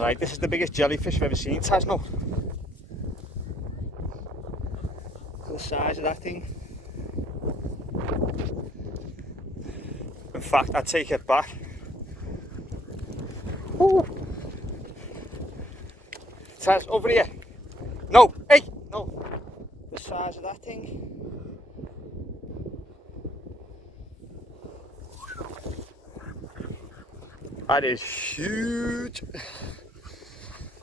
Alright, this is the biggest jellyfish I've ever seen, Taz, no? The size of that thing. In fact, I take it back. Ooh. Taz, over here. No, hey, no. The size of that thing. That is huge.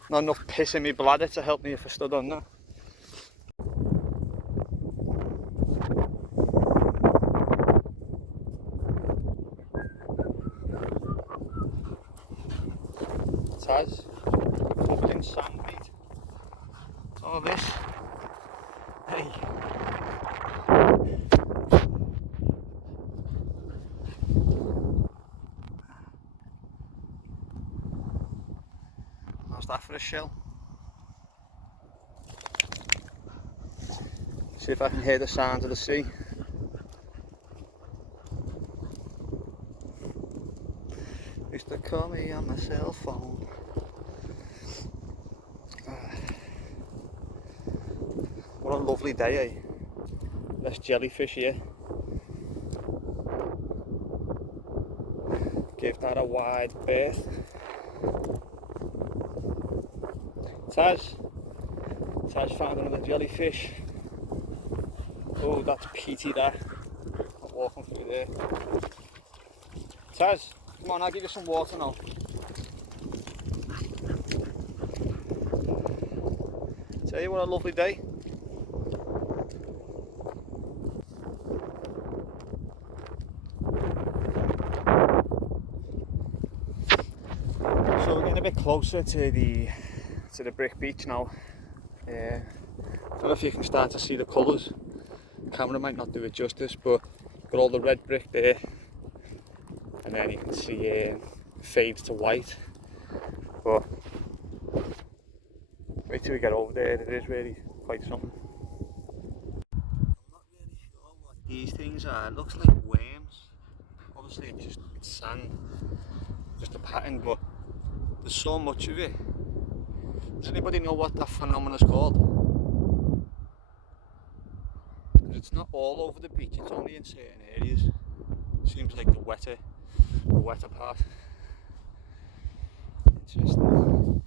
Not enough piss in my bladder to help me if I stood on that. Taz, covered in sand, mate. All this. Hey. How's that for a shell? See if I can hear the sounds of the sea. Used to call me on my cell phone. What a lovely day, eh? This jellyfish here. Give that a wide berth. Taz found another jellyfish. Oh, that's peaty that. I'm walking through there. Taz, come on, I'll give you some water now. Tell you what a lovely day. So we're getting a bit closer to the brick beach now. I don't know if you can start to see the colours. The camera might not do it justice, but got all the red brick there, and then you can see fades to white. But wait till we get over there, it is really quite something. I'm not really sure what these things are. It looks like worms. Obviously it's sand, just a pattern, but there's so much of it. Does anybody know what that phenomenon is called? Because it's not all over the beach, it's only in certain areas. Seems like the wetter part. Interesting.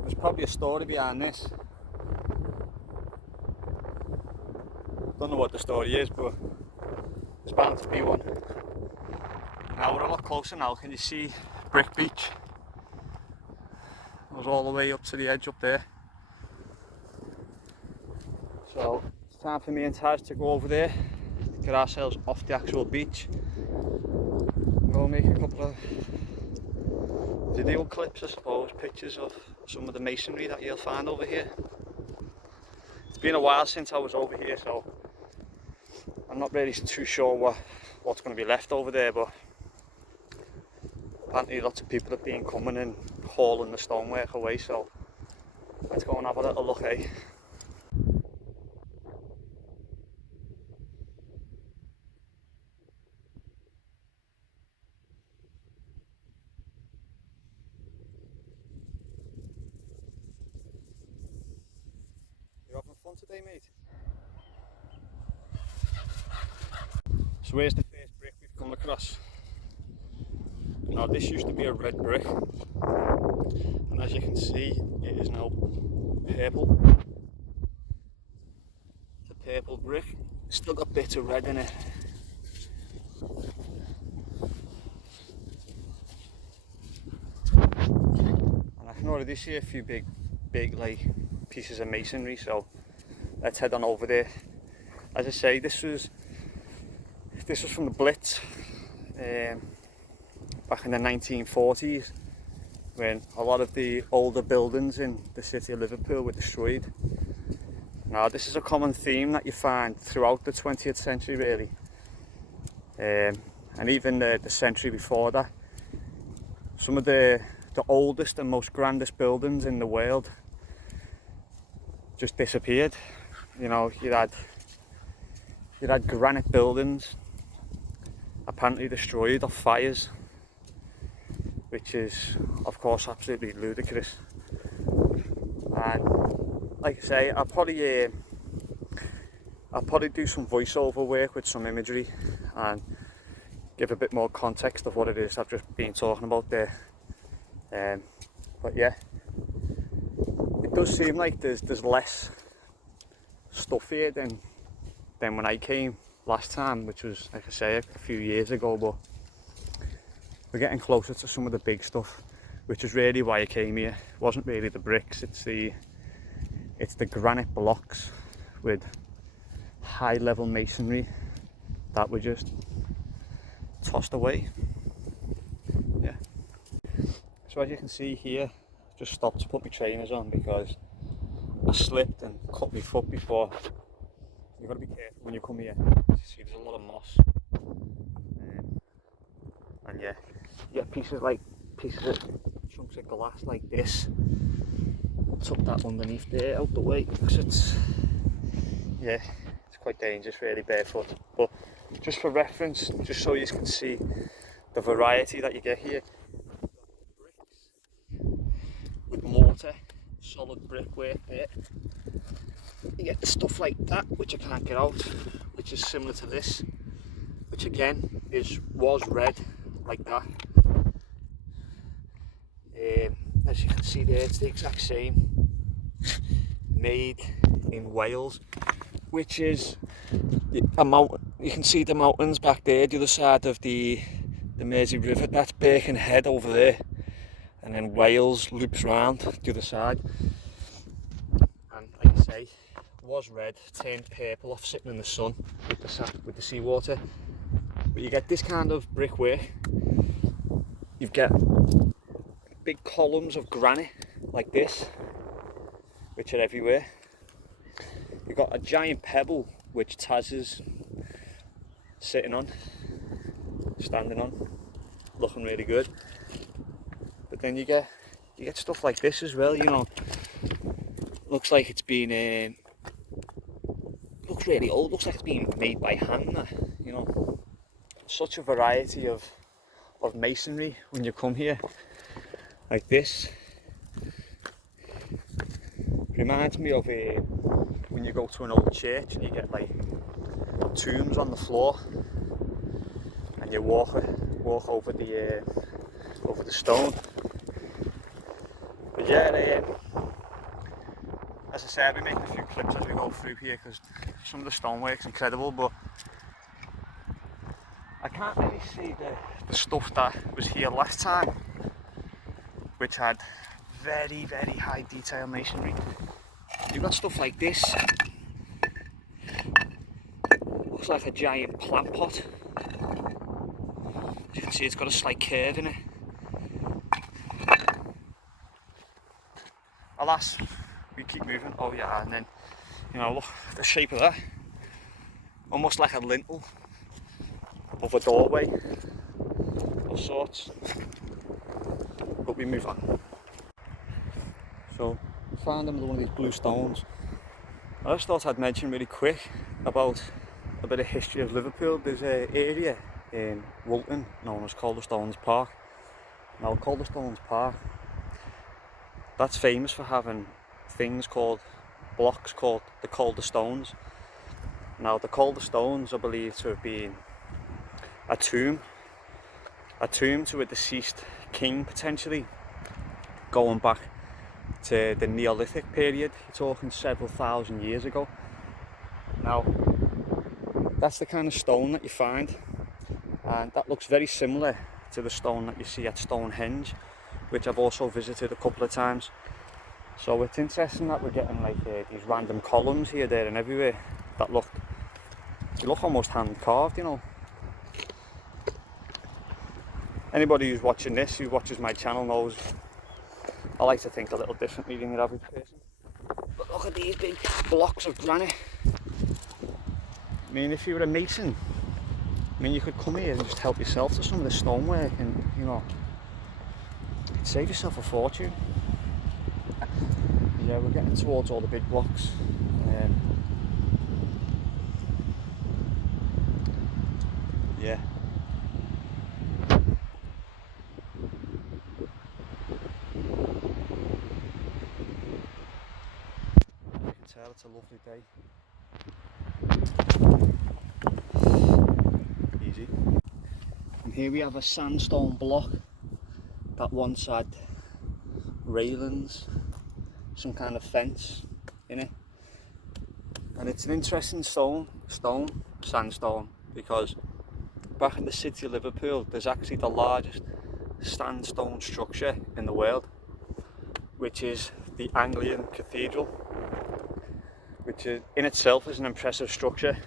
There's probably a story behind this. Don't know what the story is, but there's bound to be one. Now we're a lot closer now. Can you see Brick Beach? It was all the way up to the edge up there. So it's time for me and Taz to go over there, get ourselves off the actual beach. We'll make a couple of video clips, I suppose, pictures of some of the masonry that you'll find over here. It's been a while since I was over here, so I'm not really too sure what's going to be left over there, but apparently lots of people have been coming and hauling the stonework away, so let's go and have a little look, eh? You having fun today, mate? So where's the first brick we've come across? Now this used to be a red brick, and as you can see it is now purple. It's a purple brick, it's still got bits of red in it. And I can already see a few big like pieces of masonry, so let's head on over there. As I say, this was from the Blitz. Back in the 1940s, when a lot of the older buildings in the city of Liverpool were destroyed. Now this is a common theme that you find throughout the 20th century really, and even the century before that. Some of the oldest and most grandest buildings in the world just disappeared. You know, you had granite buildings apparently destroyed off fires, which is of course absolutely ludicrous. And like I say, I'll probably do some voiceover work with some imagery and give a bit more context of what it is I've just been talking about there. But yeah, it does seem like there's less stuff here than when I came last time, which was, like I say, a few years ago. But we're getting closer to some of the big stuff, which is really why I came here. It wasn't really the bricks, it's the granite blocks with high level masonry that were just tossed away. Yeah. So as you can see here, I just stopped to put my trainers on because I slipped and cut my foot before. You've got to be careful when you come here. You see there's a lot of moss. And yeah, you get pieces of chunks of glass like this. Tuck that underneath there out the way because it's quite dangerous really barefoot. But just for reference, just so you can see the variety that you get here. Bricks with mortar, solid brickwork there. You get stuff like that, which I can't get out, which is similar to this, which again was red like that. As you can see there, it's the exact same, made in Wales, which is a mountain. You can see the mountains back there, the other side of the Mersey River. That's Birkenhead over there, and then Wales loops round the other side. And like I say, was red, turned purple off sitting in the sun with the seawater. But you get this kind of brickwork. You get big columns of granite like this, which are everywhere. You've got a giant pebble which Taz is sitting on, standing on, looking really good. But then you get stuff like this as well. You know, looks like it's been looks really old. Looks like it's been made by hand. You know, such a variety of masonry when you come here. Like this. Reminds me of when you go to an old church and you get like tombs on the floor, and you walk over the stone. But yeah, as I said, we make a few clips as we go through here because some of the stonework's incredible, but I can't really see the stuff that was here last time, which had very, very high detail masonry. You've got stuff like this. Looks like a giant plant pot. As you can see, it's got a slight curve in it. Alas, we keep moving. Oh yeah, and then, you know, look, the shape of that. Almost like a lintel of a doorway of sorts. But we move on. So, we found another one of these blue stones. I just thought I'd mention really quick about a bit of history of Liverpool. There's an area in Woolton known as Coastline Park. Now, Coastline Park, that's famous for having blocks called the Calder Stones. Now, the Calder Stones are believed to have been a tomb to a deceased king, potentially, going back to the Neolithic period. You're talking several thousand years ago. Now, that's the kind of stone that you find, and that looks very similar to the stone that you see at Stonehenge, which I've also visited a couple of times. So it's interesting that we're getting like these random columns here, there and everywhere that look almost hand carved, you know. Anybody who's watching this, who watches my channel, knows I like to think a little differently than your average person. But look at these big blocks of granite. I mean, if you were a mason, you could come here and just help yourself to some of the stonework, and you know, you'd save yourself a fortune. Yeah, we're getting towards all the big blocks. Yeah, Well, it's a lovely day. Easy. And here we have a sandstone block that once had railings, some kind of fence in it. And it's an interesting sandstone, because back in the city of Liverpool, there's actually the largest sandstone structure in the world, which is the Anglican Cathedral, which is, in itself is an impressive structure.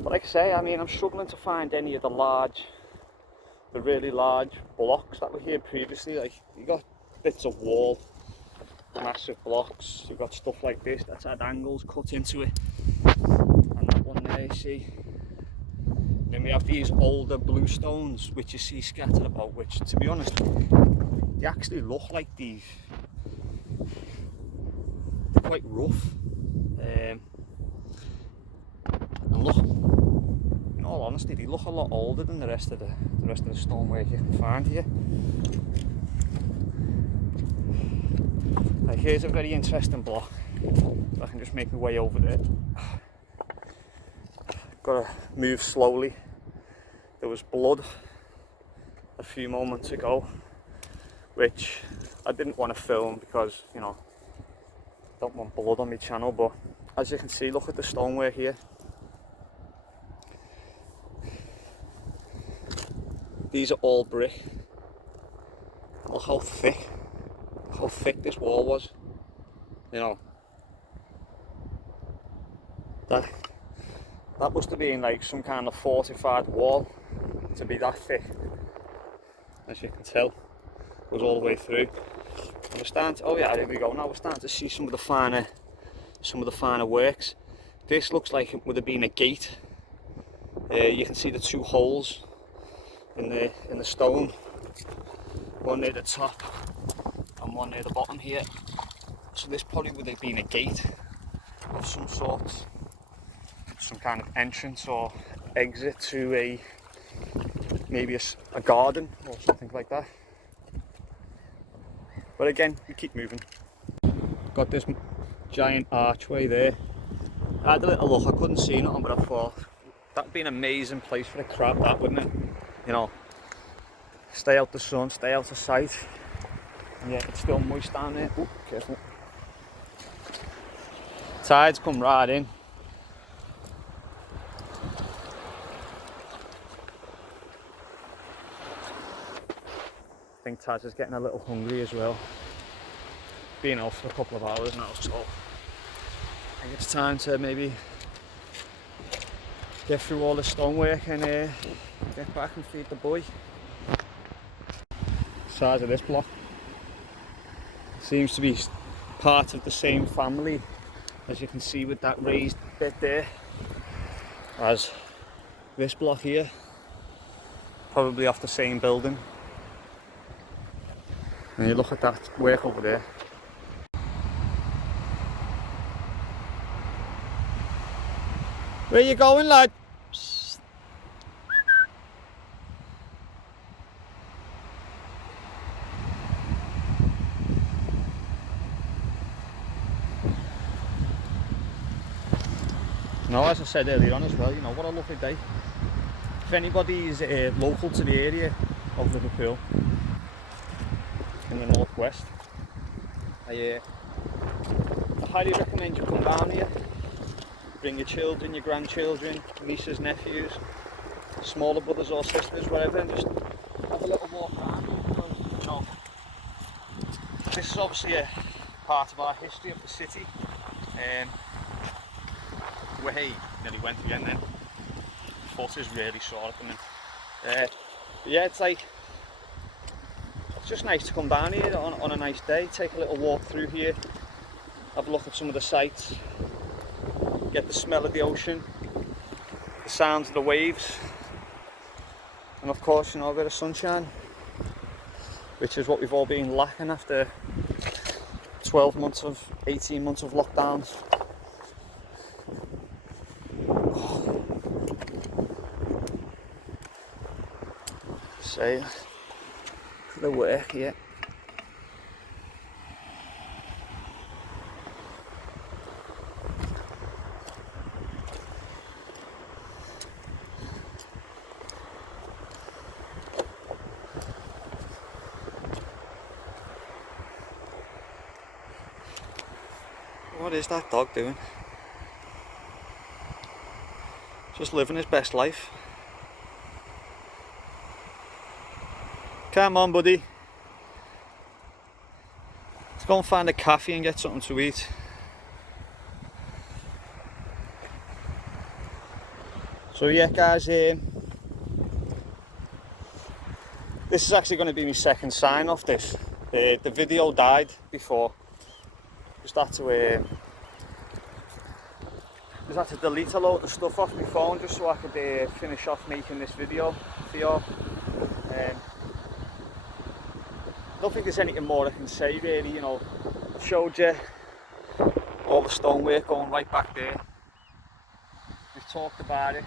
But like I say, I mean, I'm struggling to find any of the really large blocks that were here previously. Like, you got bits of wall, massive blocks, you've got stuff like this that's had angles cut into it, and that one there, you see. Then we have these older blue stones which you see scattered about, which, to be honest, they actually look like they're quite rough. And look, in all honesty, they look a lot older than the rest of the stonework you can find here. Like, here's a very interesting block. I can just make my way over there. Gotta move slowly. There was blood a few moments ago, which I didn't want to film because, you know, I don't want blood on my channel, but as you can see, look at the stonework here. These are all brick. Look how thick this wall was. You know, that must have been like some kind of fortified wall to be that thick. As you can tell, it goes all the way through. And we're starting to, oh yeah, there we go. Now we're starting to see some of the finer works. This looks like it would have been a gate. You can see the two holes in the stone, one near the top and one near the bottom here. So this probably would have been a gate of some sort, some kind of entrance or exit to maybe a garden or something like that. But again, we keep moving. Got this giant archway there. I had a little look, I couldn't see nothing, but I thought that'd be an amazing place for a crab, that, wouldn't it? You know, stay out the sun, stay out of sight. And yeah, it's still moist down there. Ooh, careful. Tides come right in. I think Taz is getting a little hungry as well. Been out for a couple of hours now, so I think it's time to maybe get through all the stonework and get back and feed the boy. Size of this block seems to be part of the same family, as you can see with that raised bit there, as this block here, probably off the same building. And you look at that work over there. Where you going, lad? Psst. No, as I said earlier on as well, you know, what a lovely day. If anybody's local to the area of Liverpool, in the northwest, I highly recommend you come down here. Bring your children, your grandchildren, nieces, nephews, smaller brothers or sisters, whatever, and just have a little walk around. Because, you know, this is obviously a part of our history of the city. Hey, nearly went again then. Foot is really sore at the minute. Yeah, it's like, it's just nice to come down here on a nice day, take a little walk through here, have a look at some of the sights, get the smell of the ocean, the sounds of the waves, and of course, you know, a bit of sunshine, which is what we've all been lacking after 18 months of lockdowns. So, the work here. What is that dog doing? Just living his best life. Come on, buddy. Let's go and find a cafe and get something to eat. So yeah guys, this is actually going to be my second sign off this. The video died before. Just had to delete a load of stuff off my phone just so I could finish off making this video for you all. I don't think there's anything more I can say really, you know. I've showed you all the stonework going right back there. We've talked about it.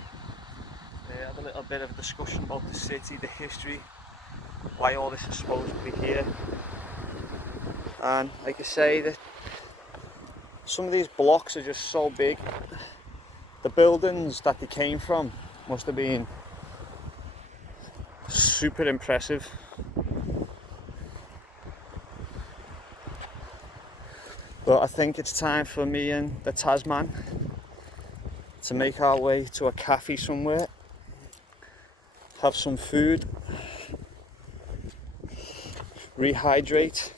Had a little bit of a discussion about the city, the history, why all this is supposed to be here. And like I say, that some of these blocks are just so big. The buildings that they came from must have been super impressive. But I think it's time for me and the Tasman to make our way to a cafe somewhere, have some food, rehydrate,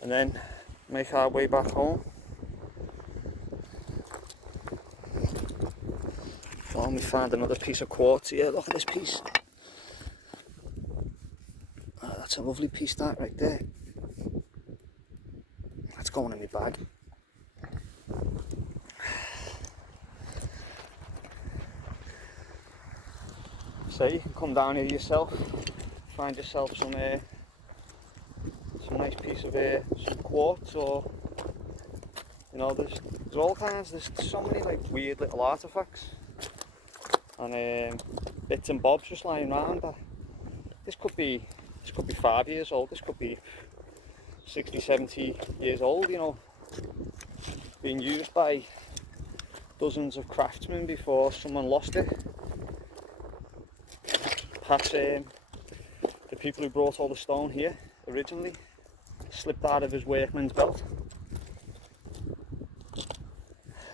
and then make our way back home. Oh, we found another piece of quartz here. Look at this piece. Oh, that's a lovely piece, that right there. That's going in my bag. So you can come down here yourself, find yourself some nice piece of some quartz, or you know, there's all kinds. There's so many like weird little artifacts and bits and bobs just lying around. This could be 5 years old. This could be 60, 70 years old. You know, being used by dozens of craftsmen before someone lost it. Perhaps the people who brought all the stone here originally slipped out of his workman's belt.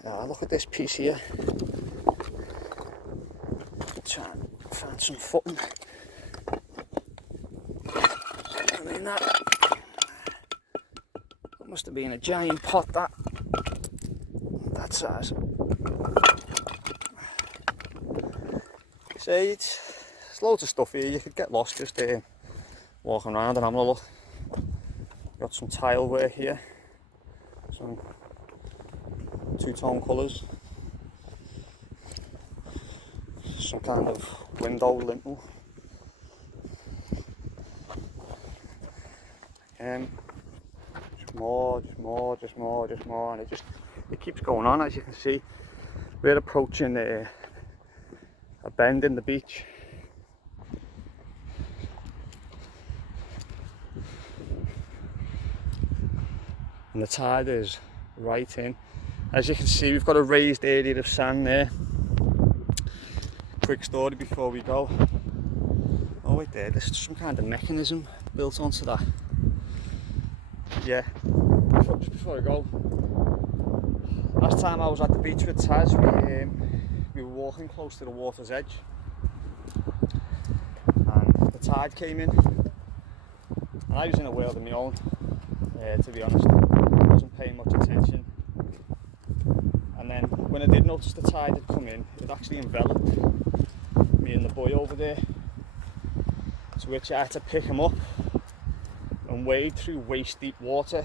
Now look at this piece here. Try and find some footing. I mean that must have been a giant pot, that size. See, there's loads of stuff here. You could get lost just walking around and having a look. Got some tile work here, some two-tone colours, some kind of window lintel. Just more, and it keeps going on. As you can see, we're approaching a bend in the beach. And the tide is right in. As you can see, we've got a raised area of sand there. Quick story before we go. Oh wait, there's some kind of mechanism built onto that. Yeah, just before I go, last time I was at the beach with Taz, we were walking close to the water's edge, and the tide came in, and I was in a world of my own, to be honest. I wasn't paying much attention, and then when I did notice the tide had come in, it actually enveloped me and the boy over there, to which I had to pick him up and wade through waist deep water,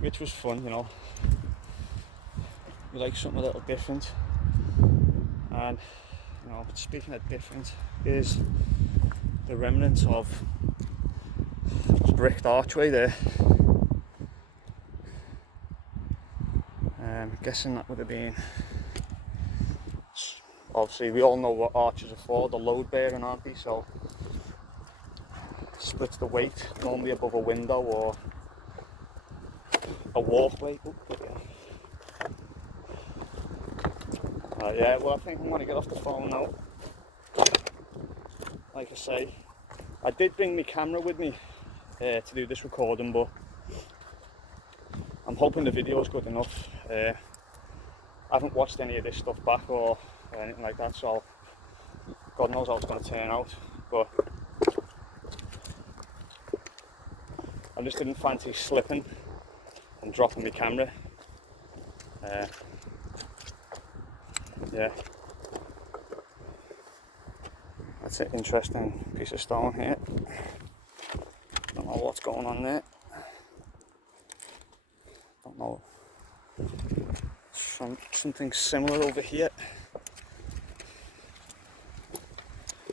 which was fun, you know. We like something a little different. And you know, speaking of different, here's the remnants of bricked archway there. I'm guessing that would have been, obviously we all know what arches are for, the load bearing, aren't they? So splits the weight normally above a window or a walkway. Yeah, well, I think I'm going to get off the phone now. Like I say, I did bring my camera with me to do this recording, but I'm hoping the video is good enough. I haven't watched any of this stuff back or anything like that, so God knows how it's going to turn out, but I just didn't fancy slipping and dropping my camera. Yeah, that's an interesting piece of stone here. Don't know what's going on there. Don't know. Something similar over here.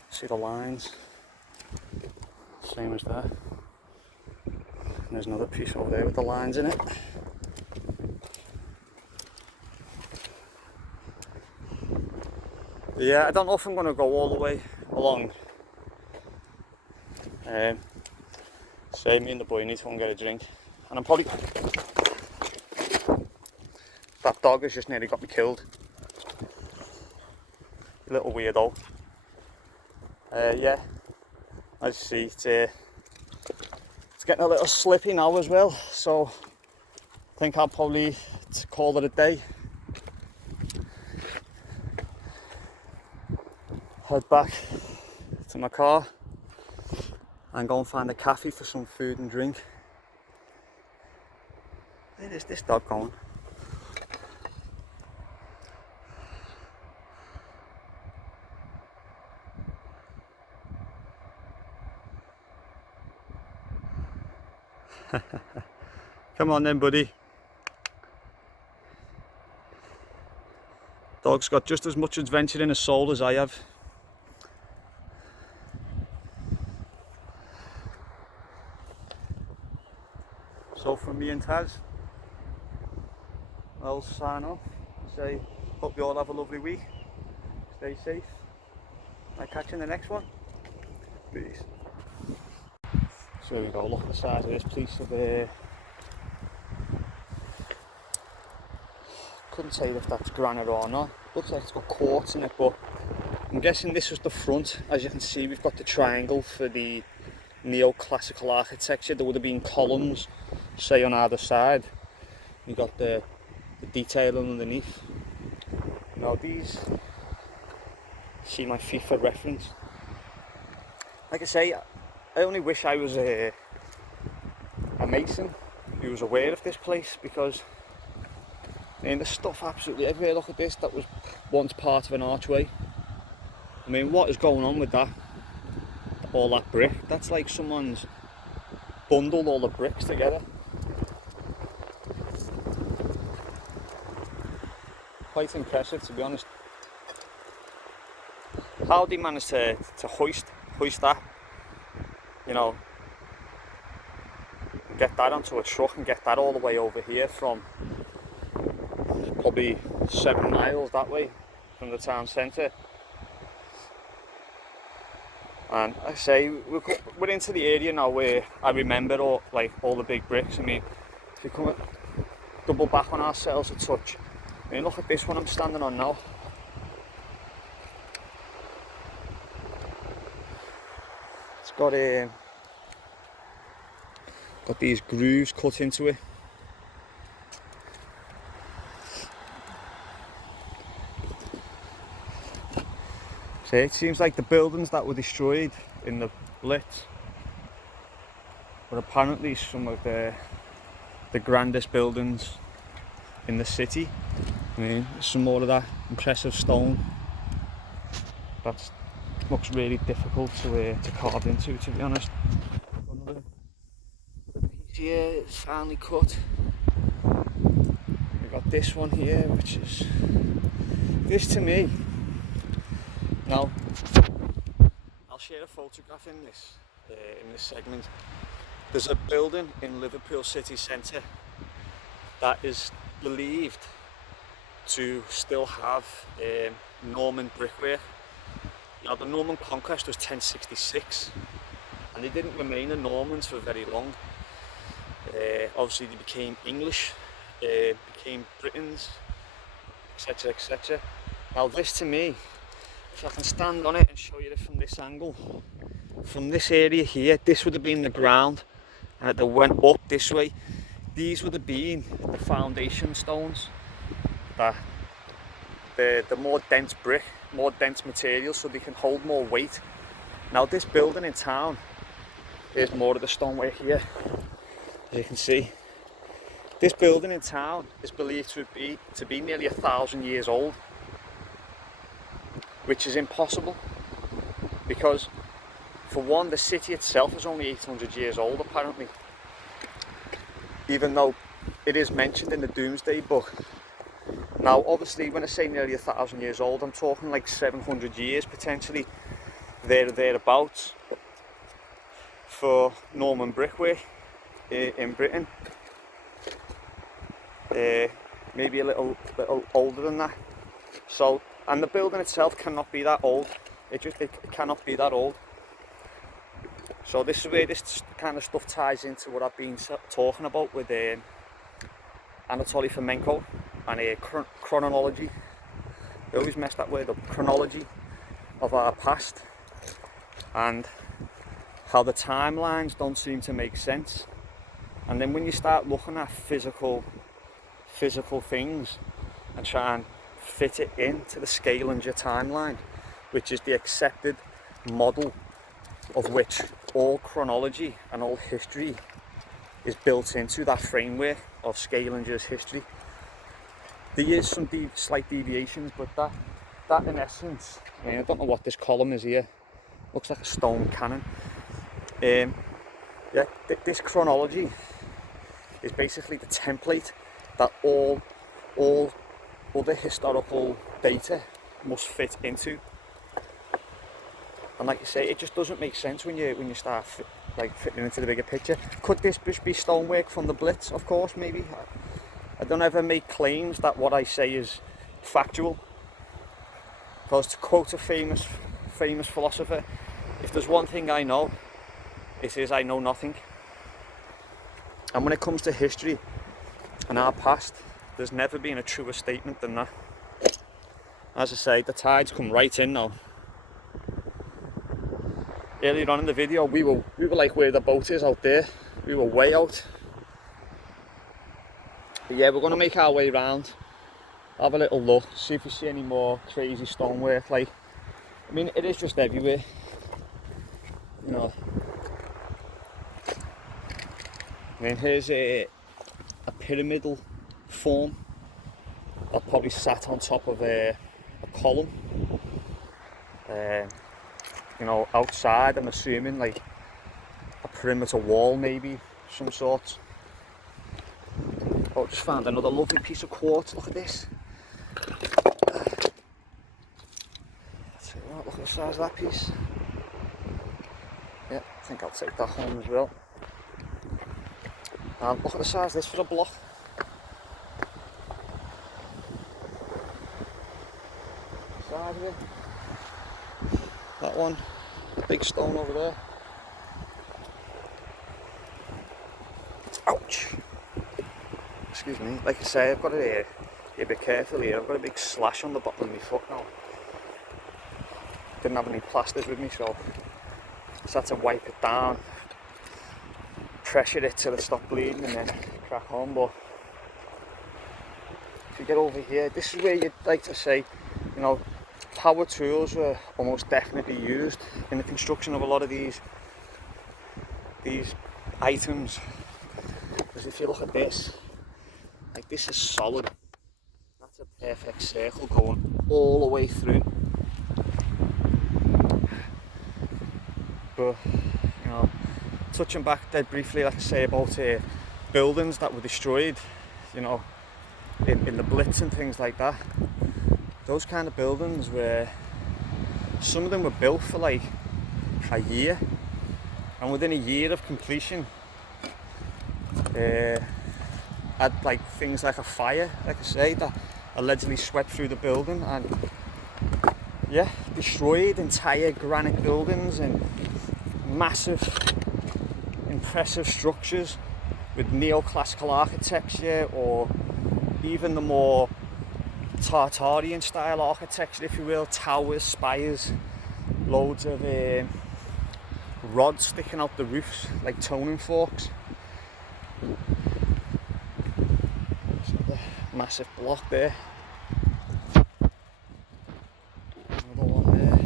See the lines? Same as that. And there's another piece over there with the lines in it. Yeah, I don't know if I'm going to go all the way along. Say me and the boy need to go and get a drink. And I'm probably... That dog has just nearly got me killed. A little weirdo. Yeah, as you see, it's getting a little slippy now as well, so I think I'll probably call it a day. Head back to my car and go and find a cafe for some food and drink. Where is this dog going? Come on then, buddy. Dog's got just as much adventure in his soul as I have. So from me and Taz, I'll sign off. Say, hope you all have a lovely week. Stay safe. I'll catch you in the next one. Peace. So there we go, look at the size of this piece of couldn't tell you if that's granite or not. Looks like it's got quartz in it, but I'm guessing this was the front. As you can see, we've got the triangle for the neoclassical architecture. There would have been columns, say, on either side. We got the detailing underneath. Now these, see my feet for reference. Like I say, I only wish I was a mason who was aware of this place, because I mean, there's stuff absolutely everywhere. Look at this, that was once part of an archway. I mean, what is going on with that? All that brick, that's like someone's bundled all the bricks together. Quite impressive, to be honest. How they managed to hoist that, you know, get that onto a truck and get that all the way over here from probably 7 miles that way from the town centre. And I say, we're into the area now where I remember all the big bricks. I mean, if you come double back on ourselves a touch, I mean, look at this one I'm standing on now. It's got these grooves cut into it. So it seems like the buildings that were destroyed in the Blitz were apparently some of the grandest buildings in the city. I mean, some more of that impressive stone that looks really difficult to carve into, to be honest. Another piece here is finely cut. We've got this one here, which is this to me. Now, I'll share a photograph in this segment. There's a building in Liverpool city centre that is believed to still have Norman brickwork. Now, the Norman conquest was 1066, and they didn't remain the Normans for very long. Obviously, they became English, became Britons, etc., etc. Now, this to me, if I can stand on it and show you it from this angle, from this area here, this would have been the ground that went up this way. these would have been the foundation stones, that the more dense brick, more dense material, so they can hold more weight. Now this building in town, here's more of the stonework here, as you can see. This building in town is believed to be nearly 1,000 years old, which is impossible, because for one, the city itself is only 800 years old apparently, even though it is mentioned in the Doomsday Book. Now obviously when I say nearly 1,000 years old, I'm talking like 700 years potentially, there or thereabouts, for Norman brickwork in Britain. Maybe a little older than that. So, and the building itself cannot be that old. It cannot be that old. So this is where this kind of stuff ties into what I've been talking about with Anatoly Fomenko and chronology. I always mess that word up. Chronology of our past, and how the timelines don't seem to make sense. And then when you start looking at physical things and try and fit it into the Scalinger timeline, which is the accepted model of which all chronology and all history is built into, that framework of Scalinger's history. There is some slight deviations, but that in essence, I mean, I don't know what this column is here, looks like a stone cannon. Yeah, this chronology is basically the template that all other historical data must fit into. And like you say, it just doesn't make sense when you start fitting into the bigger picture. Could this just be stonework from the Blitz? Of course, maybe. I don't ever make claims that what I say is factual, because to quote a famous philosopher, if there's one thing I know, it is I know nothing. And when it comes to history and our past, there's never been a truer statement than that. As I say, the tides come right in now. Earlier on in the video, we were like where the boat is out there. We were way out. But yeah, we're going to make our way around, have a little look, see if we see any more crazy stonework. Like, I mean, it is just everywhere, you know. I mean, here's a pyramidal form that probably sat on top of a column. You know, outside, I'm assuming like a perimeter wall, maybe some sort. Oh, just found another lovely piece of quartz. Look at this. Look at the size of that piece. Yeah, I think I'll take that home as well. And look at the size of this for a block. Size of it. That one, big stone over there. Ouch! Excuse me. Like I say, I've got to be a bit careful here. I've got a big slash on the bottom of my foot now. Didn't have any plasters with me, so just had to wipe it down, pressure it till it stopped bleeding, and then crack on. But if you get over here, this is where you'd like to say, you know, power tools were almost definitely used in the construction of a lot of these items. Because if you look at this, like, this is solid. That's a perfect circle going all the way through. But, you know, touching back dead briefly, like I say, about buildings that were destroyed, you know, in the Blitz and things like that. Those kind of buildings were, some of them were built for like a year, and within a year of completion, had like things like a fire, like I say, that allegedly swept through the building and yeah, destroyed entire granite buildings and massive, impressive structures with neoclassical architecture, or even the more Tartarian style architecture, if you will, towers, spires, loads of rods sticking out the roofs like tuning forks. massive block there. Another one there.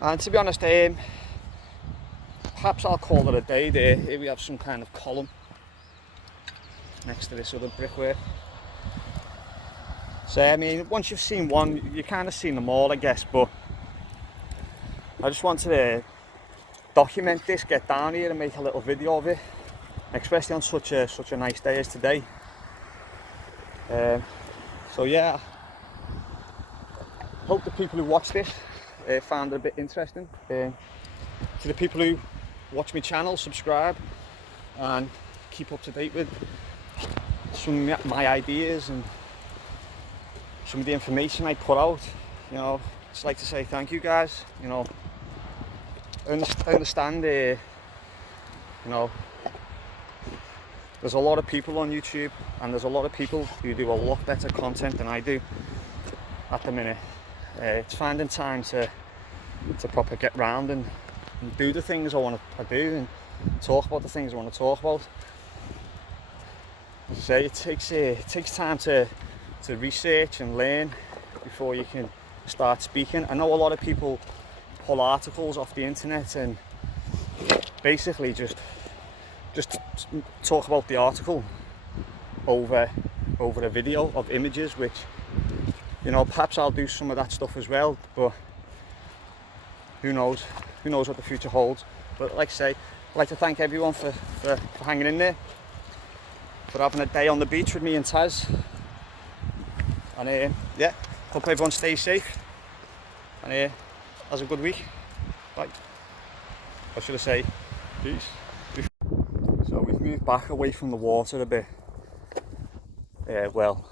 And to be honest, perhaps I'll call it a day there. Here we have some kind of column next to this other brickwork. So I mean, once you've seen one, you've kind of seen them all, I guess, but I just wanted to document this, get down here and make a little video of it, especially on such a nice day as today. So yeah, hope the people who watch this found it a bit interesting. To the people who watch my channel, subscribe and keep up to date with some of my ideas and some of the information I put out. You know, just like to say thank you guys. You know, I understand you know, there's a lot of people on YouTube and there's a lot of people who do a lot better content than I do at the minute. It's finding time to proper get round and do the things I want to do and talk about the things I want to talk about. As I say, it takes time to research and learn before you can start speaking. I know a lot of people pull articles off the internet and basically just talk about the article over a video of images, which, you know, perhaps I'll do some of that stuff as well, but who knows what the future holds. But like I say, I'd like to thank everyone for hanging in there, for having a day on the beach with me and Taz. And yeah, hope everyone stays safe and has a good week. Bye. Or should I say, peace. So we've moved back away from the water a bit. Well,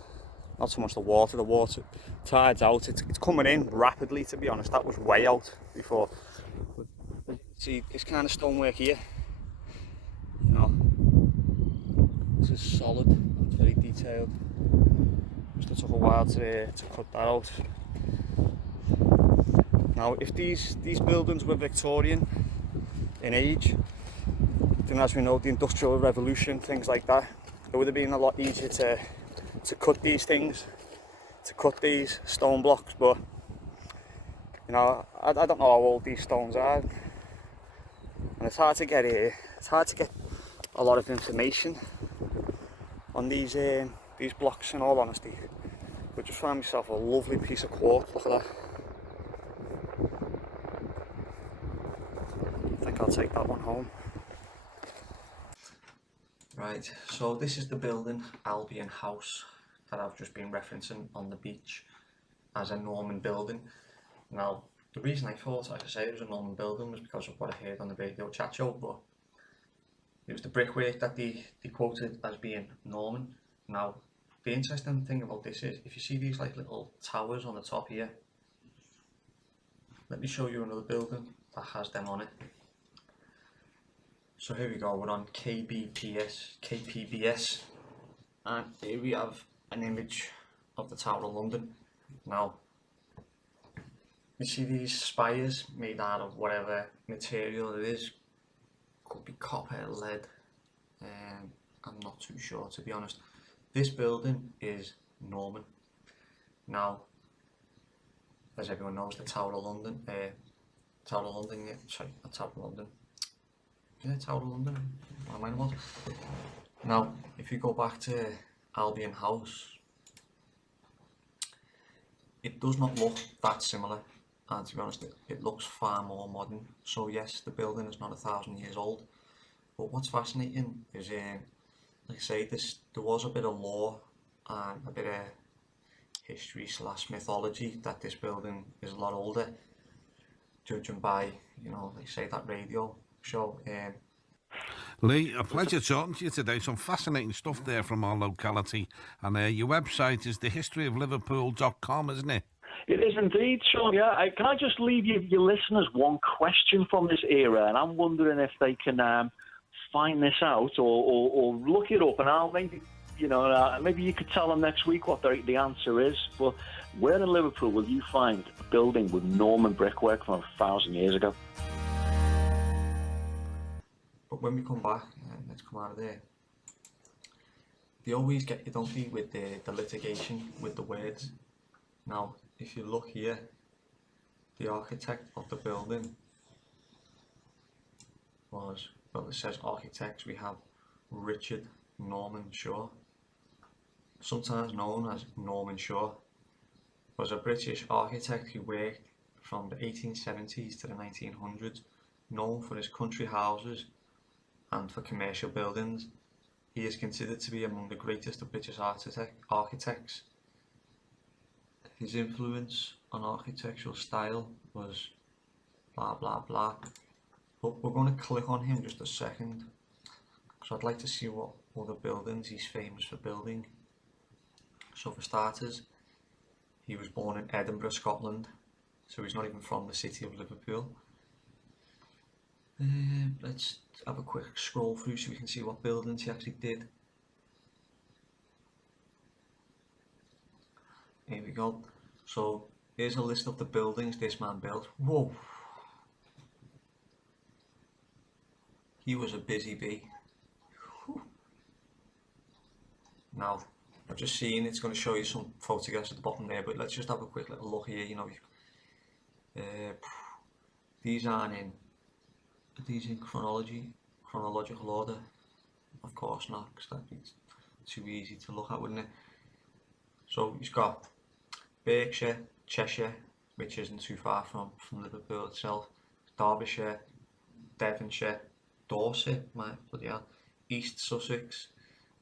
not so much the water tide's out. It's coming in rapidly, to be honest. That was way out before. But see this kind of stonework here, you know, this is solid, it's very detailed. It took a while to cut that out. Now, if these buildings were Victorian in age, then as we know, the Industrial Revolution, things like that, it would have been a lot easier to cut these things, to cut these stone blocks. But you know, I don't know how old these stones are, and it's hard to get a lot of information on these blocks, in all honesty. But just found myself a lovely piece of quartz. Look at that. I think I'll take that one home. Right, so this is the building, Albion House, that I've just been referencing on the beach as a Norman building. Now, the reason I thought, like I say, it was a Norman building was because of what I heard on the radio chat show, but it was the brickwork that they quoted as being Norman. Now, the interesting thing about this is, if you see these like little towers on the top here, let me show you another building that has them on it. So here we go, we're on KPBS, and here we have an image of the Tower of London. Now, you see these spires made out of whatever material it is, could be copper, lead, I'm not too sure, to be honest. This building is Norman. Now, as everyone knows, the Tower of London, yeah, Tower of London, what am I about? Now, if you go back to Albion House, it does not look that similar, and to be honest, it looks far more modern. So yes, the building is not 1,000 years old, but what's fascinating is, like I say, there was a bit of lore and a bit of history / mythology that this building is a lot older, judging by, you know, like say, that radio show. Lee, a pleasure talking to you today. Some fascinating stuff there from our locality. And your website is thehistoryofliverpool.com, isn't it? It is indeed, Sean. Yeah, can I just leave your listeners one question from this era? And I'm wondering if they can find this out or look it up. And I'll maybe, you know, maybe you could tell them next week what the answer is. But where in Liverpool will you find a building with Norman brickwork from 1,000 years ago? But when we come back, let's come out of there. they always get you, don't they, with the litigation with the words. Now, if you look here, the architect of the building was, well, it says architects, we have Richard Norman Shaw, sometimes known as Norman Shaw, was a British architect who worked from the 1870s to the 1900s, known for his country houses and for commercial buildings. He is considered to be among the greatest of British architects. His influence on architectural style was blah blah blah, but we're going to click on him just a second, because I'd like to see what other buildings he's famous for building. So for starters, he was born in Edinburgh, Scotland, so he's not even from the city of Liverpool. Let's have a quick scroll through so we can see what buildings he actually did. Here we go. So here's a list of the buildings this man built. Whoa! He was a busy bee. Whew. Now, I've just seen, it's going to show you some photographs at the bottom there, but let's just have a quick little look here. You know, these aren't in. Are these in chronological order? Of course not, because that'd be too easy to look at, wouldn't it? So he's got Berkshire, Cheshire, which isn't too far from Liverpool itself, Derbyshire, Devonshire, Dorset, my bloody hell, East Sussex,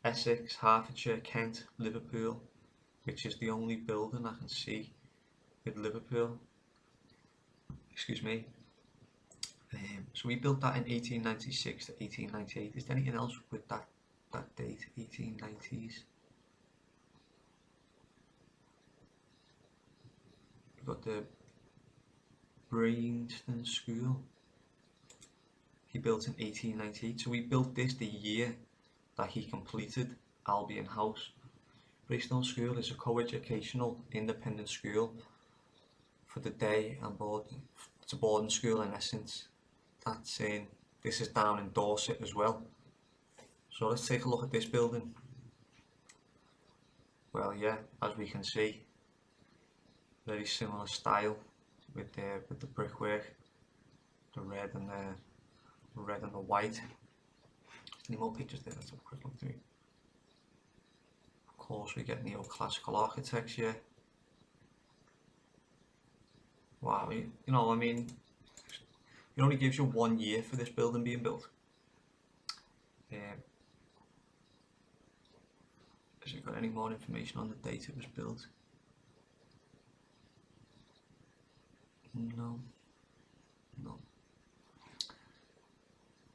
Essex, Hertfordshire, Kent, Liverpool, which is the only building I can see with Liverpool. Excuse me. So we built that in 1896 to 1898. Is there anything else with that date, 1890s? We've got the Brainston School. He built in 1898. So we built this the year that he completed Albion House. Brainston School is a co-educational independent school for the day and boarding. It's a boarding school in essence. That's in, this is down in Dorset as well. So let's take a look at this building. Well, yeah, as we can see, very similar style with the brickwork, the red and the white. Any more pictures there? Let's have a quick look through. Of course, we get neoclassical architecture. Wow, you know, I mean, it only gives you 1 year for this building being built. Has it got any more information on the date it was built? No.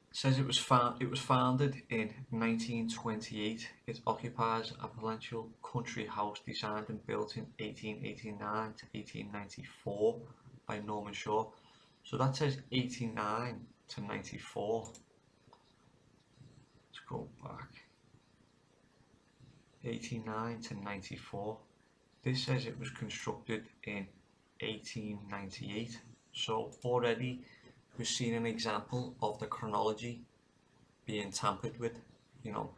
It says it was founded in 1928. It occupies a palatial country house designed and built in 1889 to 1894 by Norman Shaw. So that says 89 to 94. Let's go back. 89 to 94. This says it was constructed in 1898. So already we've seen an example of the chronology being tampered with, you know.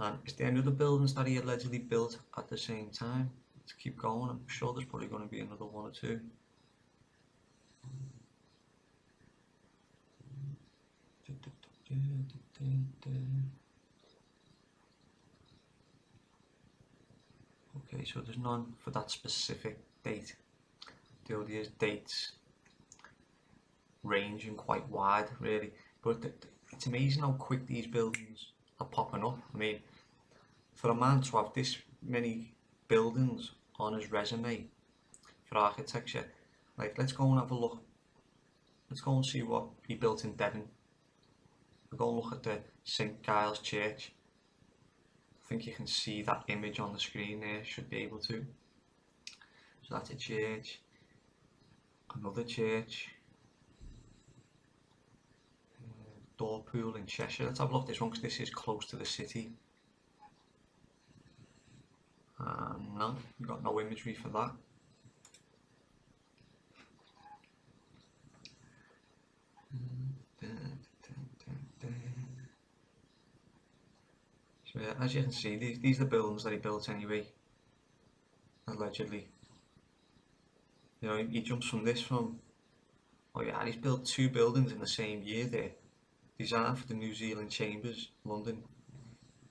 And is there any other buildings that he allegedly built at the same time? Let's keep going. I'm sure there's probably going to be another one or two. Okay, so there's none for that specific date. The only dates ranging quite wide, really. But it's amazing how quick these buildings are popping up. I mean, for a man to have this many buildings on his resume for architecture, like, let's go and have a look. Let's go and see what he built in Devon. We'll go and look at the St Giles Church. I think you can see that image on the screen there, should be able to. So that's a church, another church, Dorpool in Cheshire. Let's have a look at this one because this is close to the city. No, we've got no imagery for that. So So yeah, as you can see, these are the buildings that he built anyway, allegedly. You know, he jumps from this oh yeah, he's built 2 buildings in the same year there. Designed for the New Zealand Chambers, London,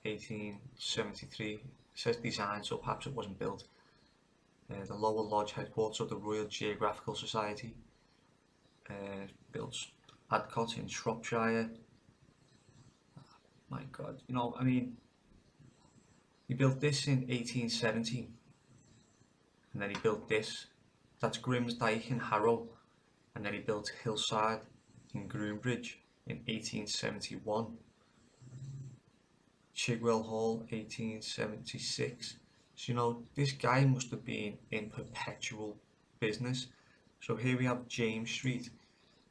1873. It says designed, so perhaps it wasn't built. The Lower Lodge headquarters of the Royal Geographical Society. Built Adcote in Shropshire. My God, you know, I mean, he built this in 1870, and then he built this. That's Grimsdyke in Harrow, and then he built Hillside in Groombridge in 1871. Chigwell Hall, 1876. So, you know, this guy must have been in perpetual business. So here we have James Street.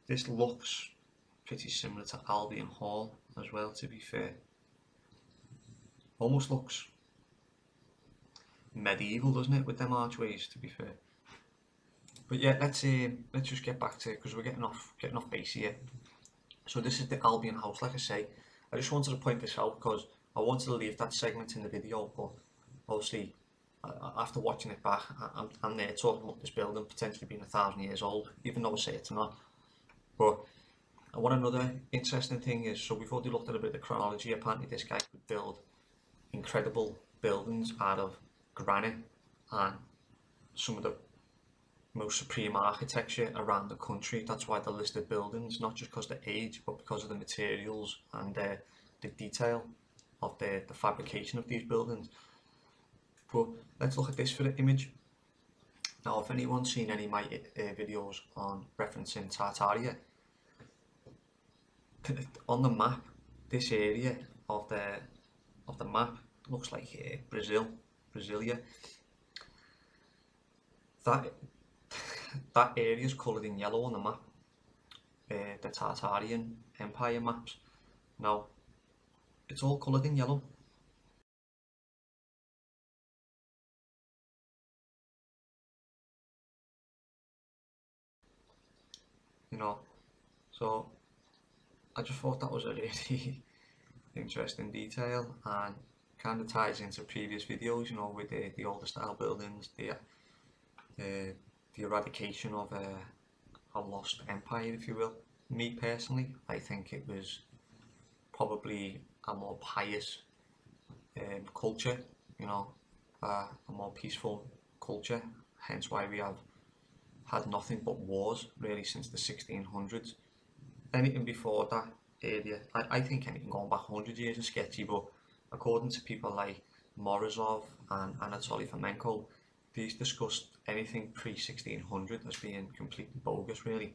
This looks pretty similar to Albion Hall as well, to be fair. Almost looks medieval, doesn't it, with them archways, to be fair. But yeah, let's just get back to it, because we're getting off base here. So this is the Albion House, like I say. I just wanted to point this out because I wanted to leave that segment in the video, but obviously after watching it back, I'm there talking about this building potentially being 1,000 years old, even though I say it's not. But what another interesting thing is, so we've already looked at a bit of the chronology. Apparently this guy could build incredible buildings out of granite and some of the most supreme architecture around the country. That's why they're listed buildings, not just because of the age, but because of the materials and the detail of the fabrication of these buildings. But let's look at this for the image. Now, if anyone's seen any of my videos on referencing Tartaria, on the map, this area of the map looks like Brasilia. That area is coloured in yellow on the map, the Tartarian Empire maps. Now, it's all coloured in yellow. You know, so I just thought that was a really interesting detail, and kind of ties into previous videos, you know, with the older style buildings, the eradication of a lost empire, if you will. Me personally, I think it was probably a more pious culture, you know, a more peaceful culture, hence why we have had nothing but wars really since the 1600s. Anything before that area, I think anything going back 100 years is sketchy, but according to people like Morozov and Anatoly Fomenko, these discussed anything pre-1600 as being completely bogus, really.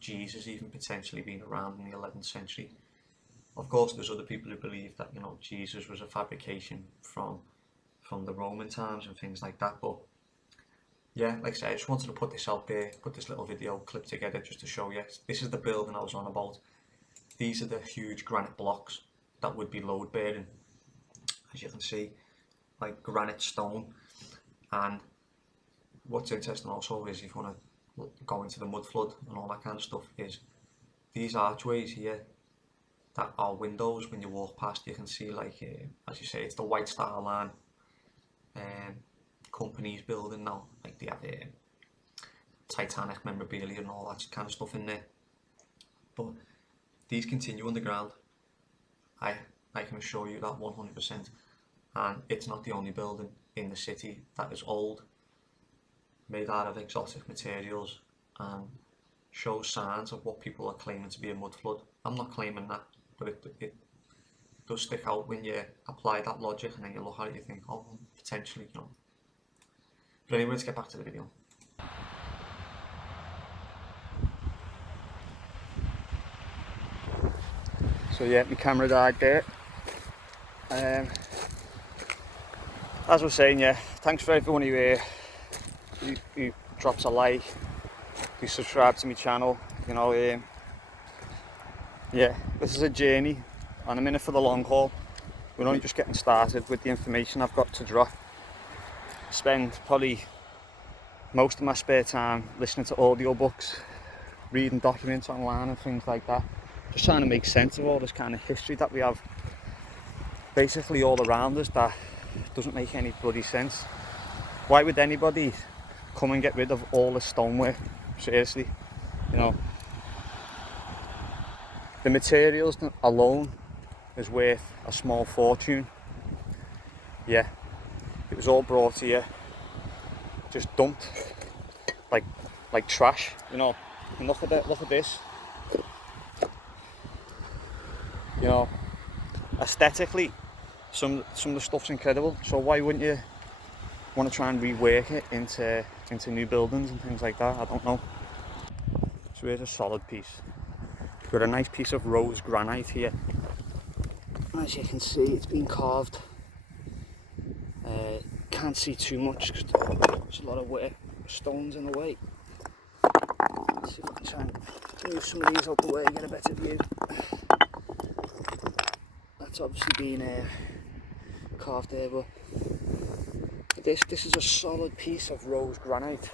Jesus even potentially being around in the 11th century. Of course, there's other people who believe that, you know, Jesus was a fabrication from the Roman times and things like that. But yeah, like I said, I just wanted to put this out there, put this little video clip together just to show you. This is the building I was on about. These are the huge granite blocks that would be load bearing, as you can see, like granite stone. And what's interesting also is, if you want to go into the mud flood and all that kind of stuff, is these archways here that are windows. When you walk past, you can see, like, as you say, it's the White Star Line company's building now. Like, they have Titanic memorabilia and all that kind of stuff in there. But these continue underground. I can assure you that 100%. And it's not the only building in the city that is old, made out of exotic materials, and shows signs of what people are claiming to be a mud flood. I'm not claiming that, but it does stick out when you apply that logic, and then you look at it, you think, oh, potentially, you know. But anyway, let's get back to the video. So yeah, my camera died there. As I was saying, yeah, thanks for everyone who drops a like, who subscribe to my channel. You know, yeah, this is a journey, and I'm in it for the long haul. We're only just getting started with the information I've got to drop. Spend probably most of my spare time listening to audiobooks, reading documents online and things like that. Just trying to make sense of all this kind of history that we have. basically all around us that doesn't make any bloody sense. Why would anybody come and get rid of all the stonework? Seriously, you know, the materials alone is worth a small fortune. Yeah, it was all brought here, just dumped like trash, you know. And look at this. You know, aesthetically, some of the stuff's incredible. So why wouldn't you want to try and rework it into new buildings and things like that? I don't know. So here's a solid piece. We've got a nice piece of rose granite here. As you can see, it's been carved. Can't see too much because there's a lot of work, stones in the way. Let's see if I can try and move some of these out the way and get a better view. That's obviously been carved there, but this is a solid piece of rose granite.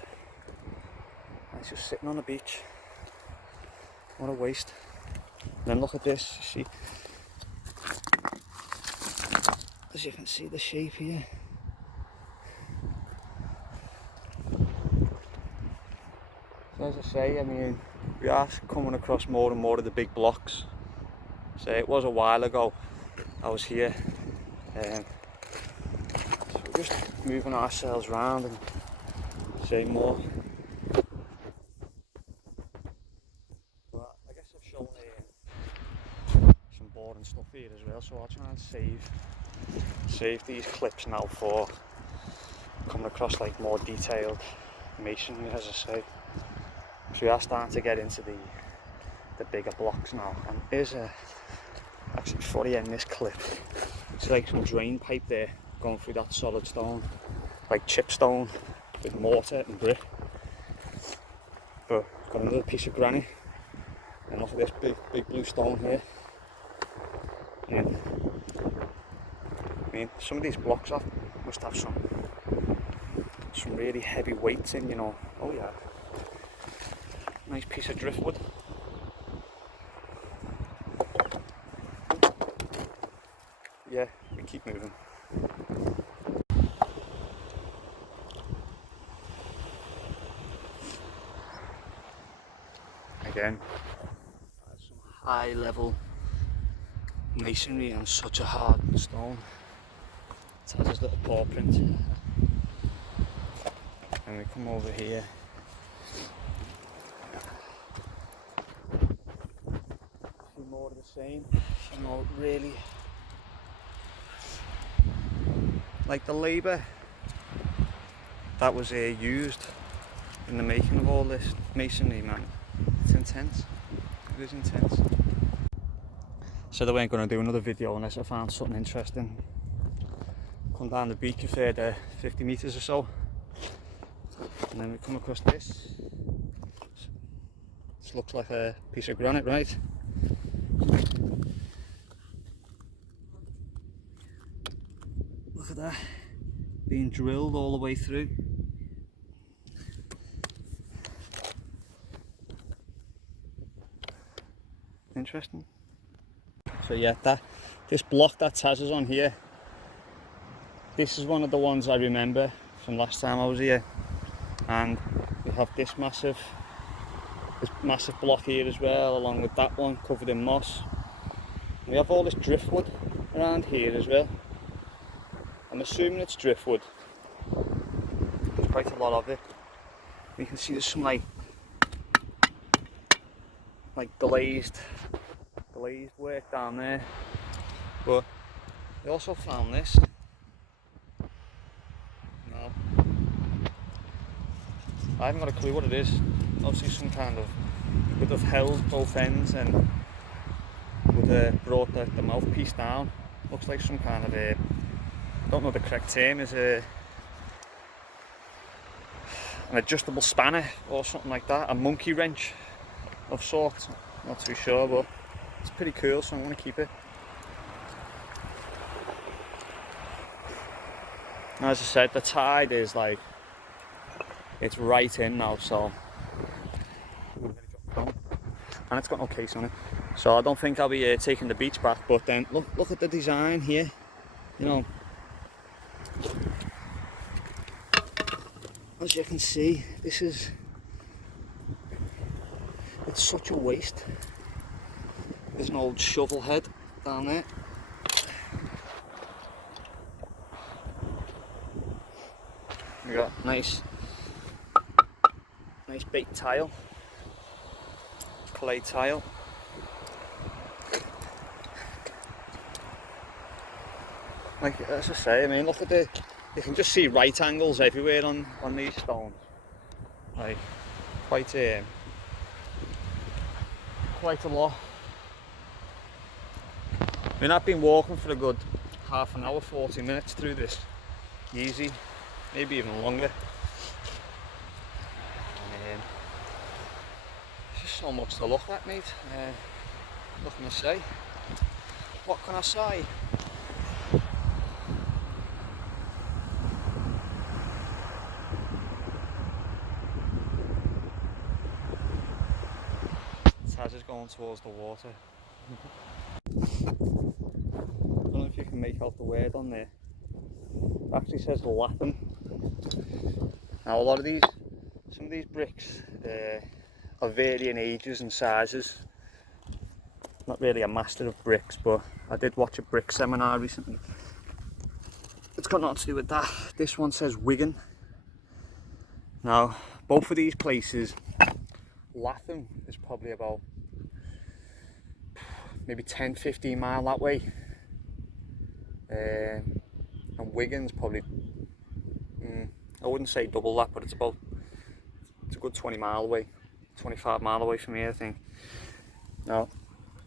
And it's just sitting on the beach. What a waste. And then look at this, you see. As you can see the shape here. So as I say, I mean, we are coming across more and more of the big blocks. So it was a while ago I was here. So we're just moving ourselves around and seeing more. But I guess I've shown some boring stuff here as well, so I'll try and save these clips now for coming across like more detailed masonry, as I say. So we are starting to get into the bigger blocks now. And here's actually before I end this clip, it's like some drain pipe there going through that solid stone, like chip stone with mortar and brick. But got another piece of granite, and look at this big blue stone here. And I mean, some of these blocks must have some really heavy weights in, you know. Oh yeah, nice piece of driftwood. Yeah, we keep moving. Again, some high level masonry on such a hard stone. It has his little paw print. And we come over here. A few more of the same, you know, really. Like the labour that was used in the making of all this masonry, man, it's intense. It is intense. Said I weren't going to do another video unless I found something interesting. Come down the beach a further 50 metres or so, and then we come across this. This looks like a piece of granite, right? Look at that, being drilled all the way through. Interesting. So yeah, this block that Taz is on here, this is one of the ones I remember from last time I was here. And we have this massive block here as well, along with that one covered in moss. We have all this driftwood around here as well. I'm assuming it's driftwood. There's quite a lot of it. You can see there's some like glazed work down there. But we also found this. No, I haven't got a clue what it is. Obviously some kind of, would have held both ends and would have brought the mouthpiece down. Looks like some kind of I don't know the correct term, is an adjustable spanner or something like that, a monkey wrench of sorts. Not too sure, but it's pretty cool, so I'm going to keep it. As I said, the tide is like, it's right in now, so and it's got no case on it, so I don't think I'll be taking the beach back. But then look at the design here. You know, as you can see, it's such a waste. There's an old shovel head down there. We got nice baked tile, clay tile. Like, as I say, I mean, look at you can just see right angles everywhere on these stones. Like, quite a lot. I mean, I've been walking for a good half an hour, 40 minutes through this. Easy, maybe even longer. And there's just so much to look at, mate. Nothing to say. What can I say? Taz is going towards the water. I don't know if you can make out the word on there. It actually says Latin. Now some of these bricks are varying ages and sizes. Not really a master of bricks, but I did watch a brick seminar recently. It's got nothing to do with that. This one says Wigan. Now, both of these places, Latham is probably about maybe 10-15 mile that way, and Wigan's probably I wouldn't say double that, but it's a good 20 mile away, 25 mile away from here, I think. Now,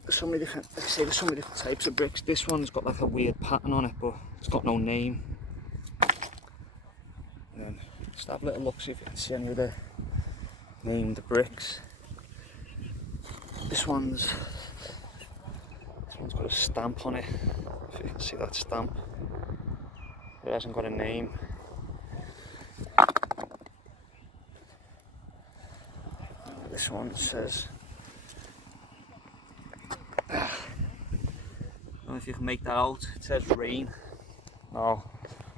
there's so many different, like I say, there's so many different types of bricks. This one's got like a weird pattern on it, but it's got no name. And just have a little look, see if you can see any of the named bricks. This one's got a stamp on it, if you can see that stamp. It hasn't got a name. This one says, I don't know if you can make that out, it says Rain. Now,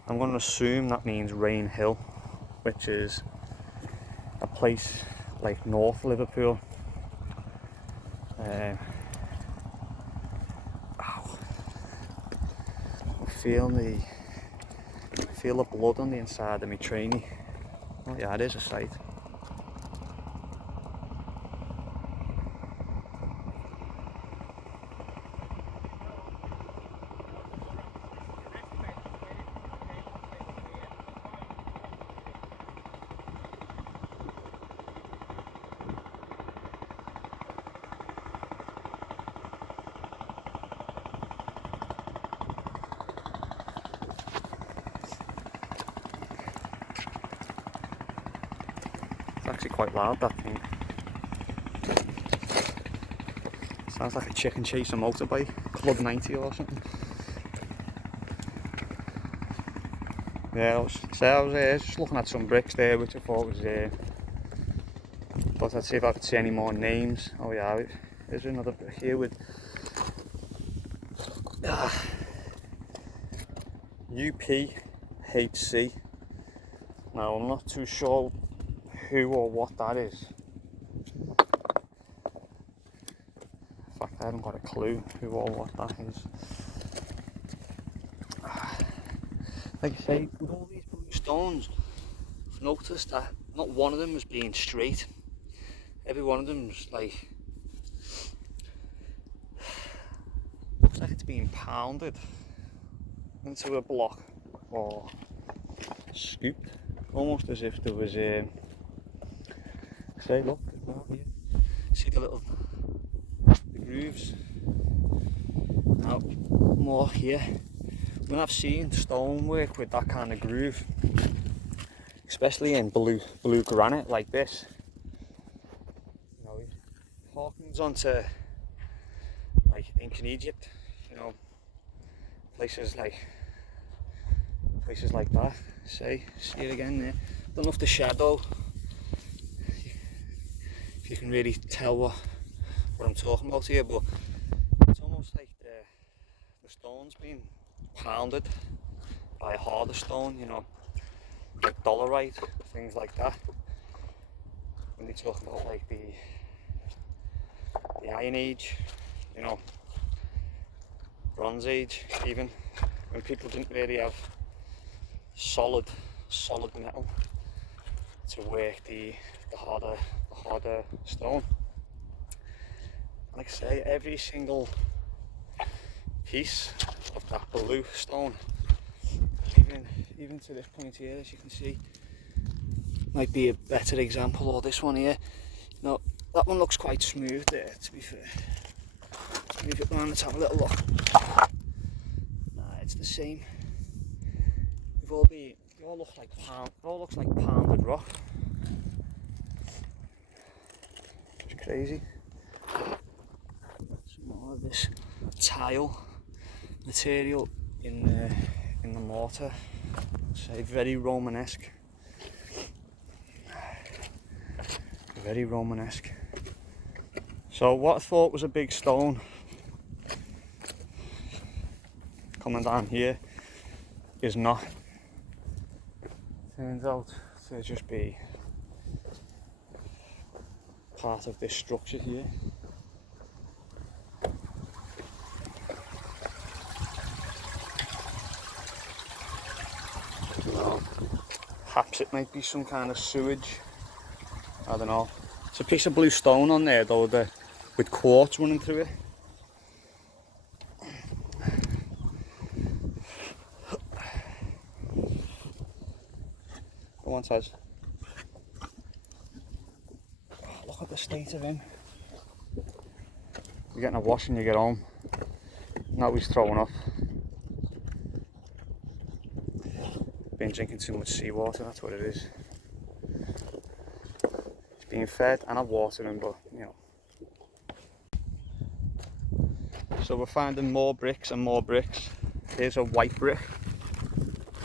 I'm going to assume that means Rain Hill, which is a place like North Liverpool. I'm feel the blood on the inside of my trainee. Oh yeah, it is a sight. It's actually quite loud, that thing. Sounds like a chicken chasing motorbike, Club 90 or something. Yeah, I was just looking at some bricks there, which I thought was thought I'd see if I could see any more names. Oh yeah, there's another brick here with UPHC. Now, I'm not too sure who or what that is. In fact, I haven't got a clue who or what that is. Like I say, with all these blue stones, I've noticed that not one of them is being straight. Every one of them's like, looks like it's being pounded into a block or scooped, almost as if there was say, look, there's more here. See the grooves. Now, more here. When I've seen stonework with that kind of groove, especially in blue granite like this, you know, it harkens onto like ancient Egypt, you know, places like that. See it again there. Don't know if the shadow, if you can really tell what I'm talking about here, but it's almost like the stone's been pounded by a harder stone, you know, like dolerite, things like that. When they talk about like the Iron Age, you know, Bronze Age, even when people didn't really have solid metal to work the harder stone. And like I say, every single piece of that blue stone, even to this point here, as you can see, might be a better example, or this one here. Now that one looks quite smooth there, to be fair. Let's move it around, let's have a little look. Nah, it's the same. They all look like looks like pounded rock. It's crazy. Some more of this tile material in the mortar. Say very Romanesque. Very Romanesque. So what I thought was a big stone coming down here is not. Turns out to just be part of this structure here. Perhaps it might be some kind of sewage. I don't know. It's a piece of blue stone on there though, with quartz running through it. Go on, Taz. Oh, look at the state of him. You're getting a wash when you get home. Now he's throwing up. Been drinking too much seawater, that's what it is. He's being fed and I'm watering, but you know. So we're finding more bricks and more bricks. Here's a white brick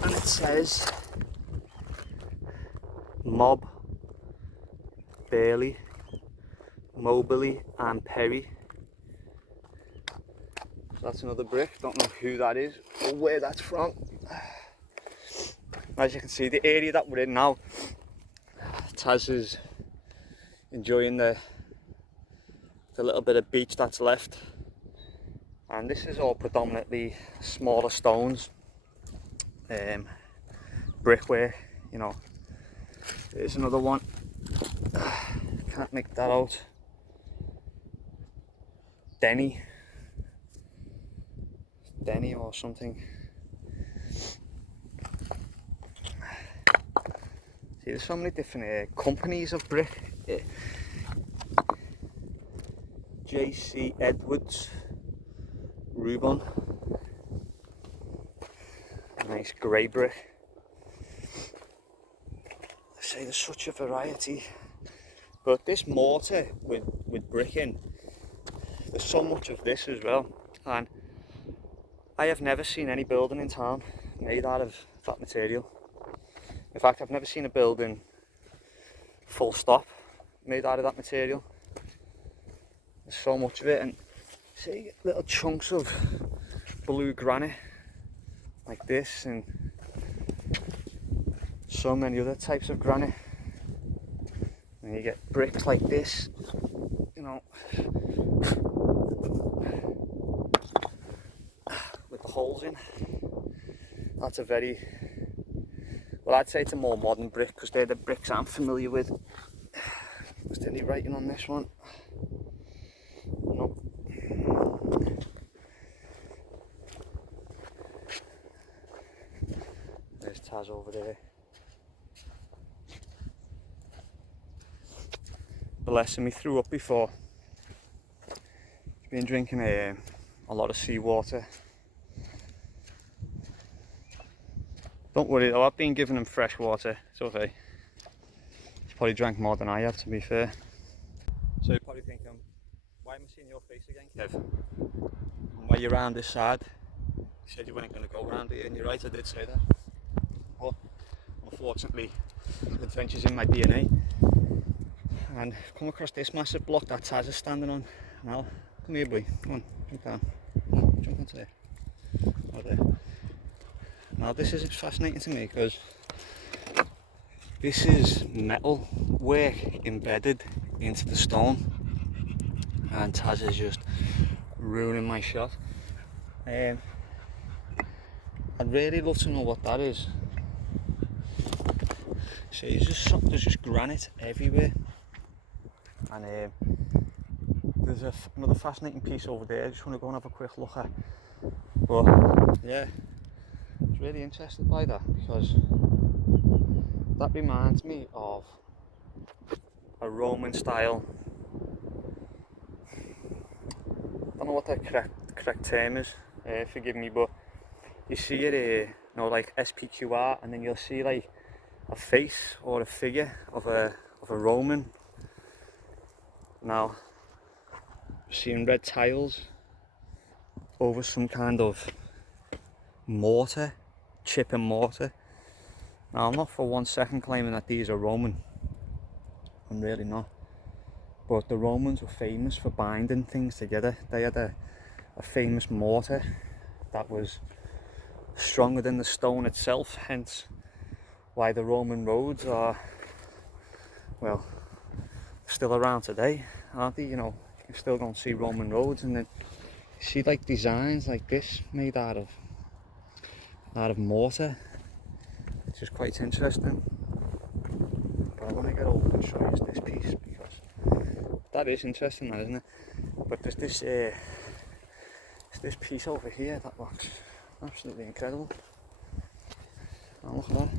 and it says Mob, Burley, Moberly and Perry. So that's another brick, don't know who that is or where that's from. As you can see, the area that we're in now, Taz is enjoying the little bit of beach that's left, and this is all predominantly smaller stones, brickwork, you know. There's another one, can't make that out. Denny or something. See, there's so many different companies of brick. J.C. Edwards, Rubon, nice grey brick. I say there's such a variety, but this mortar with brick in, there's so much of this as well, and I have never seen any building in town made out of that material. In fact, I've never seen a building full stop made out of that material. There's so much of it, and see little chunks of blue granite like this, and so many other types of granite. And you get bricks like this, you know, with the holes in. That's a very, well, I'd say it's a more modern brick, because they're the bricks I'm familiar with. Was there any writing on this one? Nope. There's Taz over there. Bless him, he threw up before. He's been drinking a lot of seawater. Don't worry though, I've been giving him fresh water, it's okay. He's probably drank more than I have, to be fair. So you're probably thinking, why am I seeing your face again, Kev? Why are you round this side? You said you weren't going to go round here, and you're right, I did say that. But unfortunately, adventure's in my DNA. And I've come across this massive block that Taz is standing on. Now, come here boy, come on, jump down. Come on, jump onto there. Over there. Now this is fascinating to me because this is metal work embedded into the stone, and Taz is just ruining my shot. I'd really love to know what that is. See, there's just granite everywhere, and there's another fascinating piece over there. I just want to go and have a quick look at. But yeah, I was really interested by that because that reminds me of a Roman style. I don't know what the correct term is. Forgive me, but you see it, you know, like SPQR, and then you'll see like a face or a figure of a Roman. Now, seeing red tiles over some kind of mortar, chip and mortar. Now, I'm not for 1 second claiming that these are Roman. I'm really not. But the Romans were famous for binding things together. They had a famous mortar that was stronger than the stone itself, hence why the Roman roads are, well, still around today, aren't they? You know, you can still go and see Roman roads, and then you see like designs like this made out of mortar, which is quite interesting. But I want to get over and show you this piece because that is interesting, isn't it? But there's this piece over here that looks absolutely incredible. Now look at that.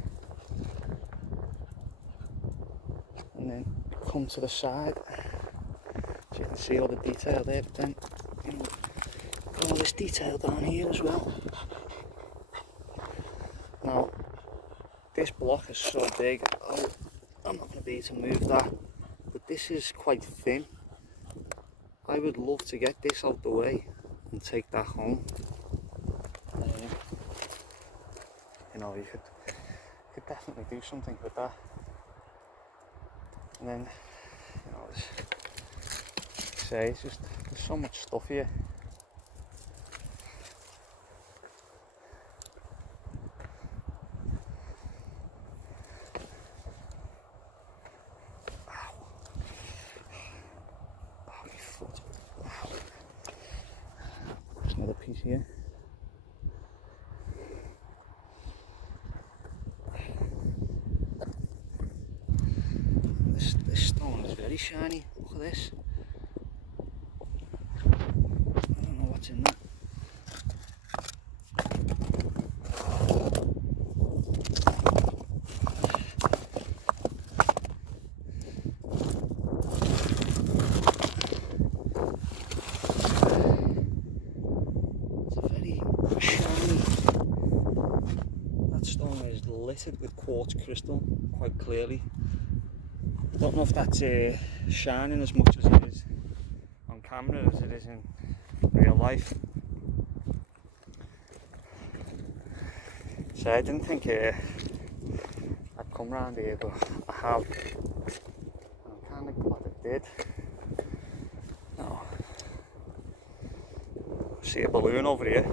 And then come to the side, so you can see all the detail there, but then, you know, all this detail down here as well. Now, this block is so big, I'm not going to be able to move that, but this is quite thin. I would love to get this out the way and take that home. You know, you could definitely do something with that. And then, you know, it's just, there's so much stuff here. Ow. Oh, my foot. Ow. There's another piece here. This stone is very shiny. Look at this. I don't know what's in that. It's a very shiny. That stone is littered with quartz crystal, quite clearly. I don't know if that's shining as much as it is on camera as it is in real life. So I didn't think I'd come round here, but I have. I'm kind of glad I did. Oh. See a balloon over here.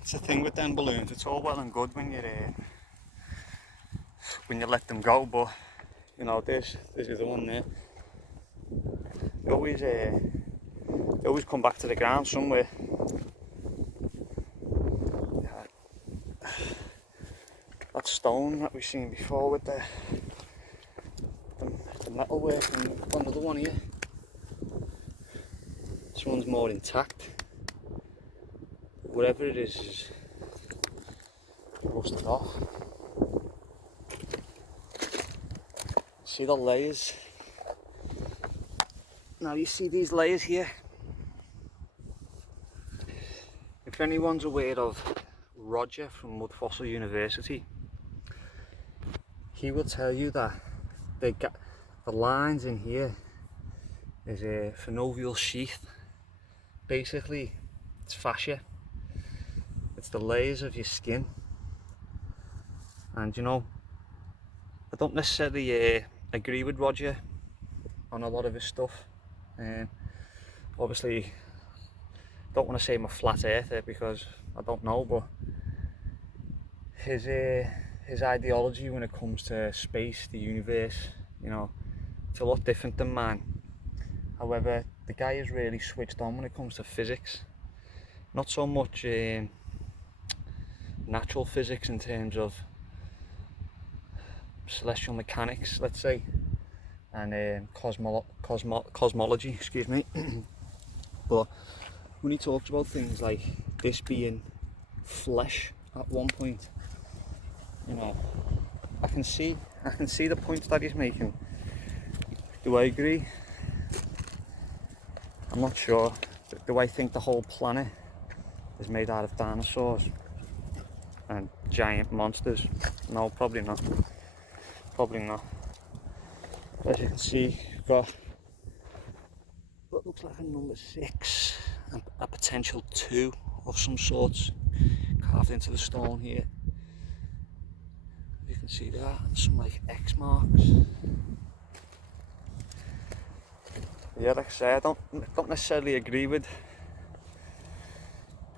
It's the thing with them balloons, it's all well and good when you let them go, but you know, there's the other one there. They always come back to the ground somewhere. That stone that we've seen before with the metal work, and we've got another one here. This one's more intact. Whatever it is rusted off. See the layers? Now you see these layers here? If anyone's aware of Roger from Mud Fossil University, he will tell you that the lines in here is a synovial sheath. Basically, it's fascia. It's the layers of your skin, and you know, I don't necessarily agree with Roger on a lot of his stuff. Obviously, don't want to say I'm a flat earther because I don't know, but his ideology when it comes to space, the universe, you know, it's a lot different than mine. However, the guy is really switched on when it comes to physics. Not so much natural physics in terms of celestial mechanics, let's say, and cosmology, excuse me. But when he talks about things like this being flesh at one point, you know, I can see the points that he's making. Do I agree? I'm not sure. Do I think the whole planet is made out of dinosaurs and giant monsters? No, probably not. Probably not. As you can see, we've got what looks like a number 6 and a potential 2 of some sorts carved into the stone here. You can see that, some like X marks. Yeah, like I say, I don't necessarily agree with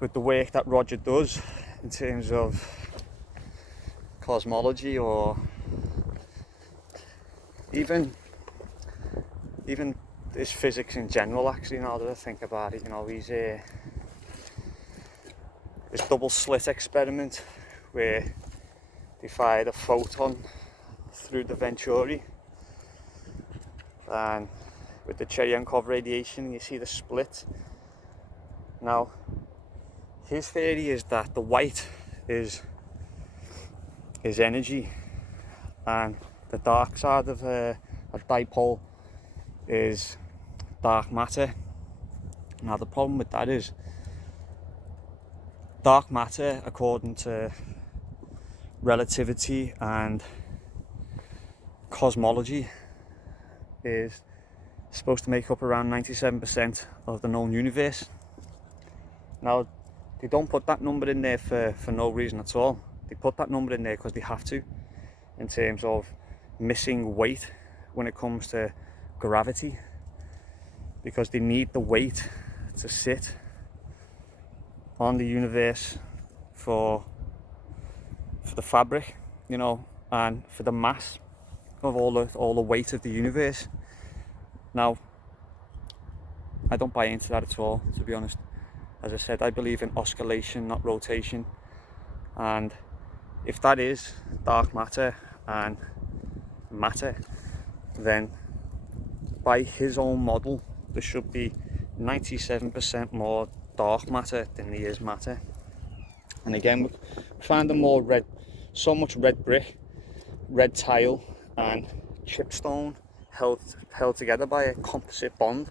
the work that Roger does in terms of cosmology, or even his physics in general. Actually, now that I think about it, you know, he's this double slit experiment where they fired a photon through the Venturi, and with the Cherenkov radiation you see the split. Now his theory is that the white is energy and the dark side of a dipole is dark matter. Now the problem with that is dark matter, according to relativity and cosmology, is supposed to make up around 97% of the known universe. Now they don't put that number in there for no reason at all. They put that number in there because they have to, in terms of missing weight when it comes to gravity, because they need the weight to sit on the universe for the fabric, you know, and for the mass of all the weight of the universe. Now I don't buy into that at all, to be honest. As I said, I believe in oscillation, not rotation, and if that is dark matter and matter, then by his own model there should be 97% more dark matter than there is matter. And again, we find more red, so much red brick, red tile and chipstone held together by a composite bond,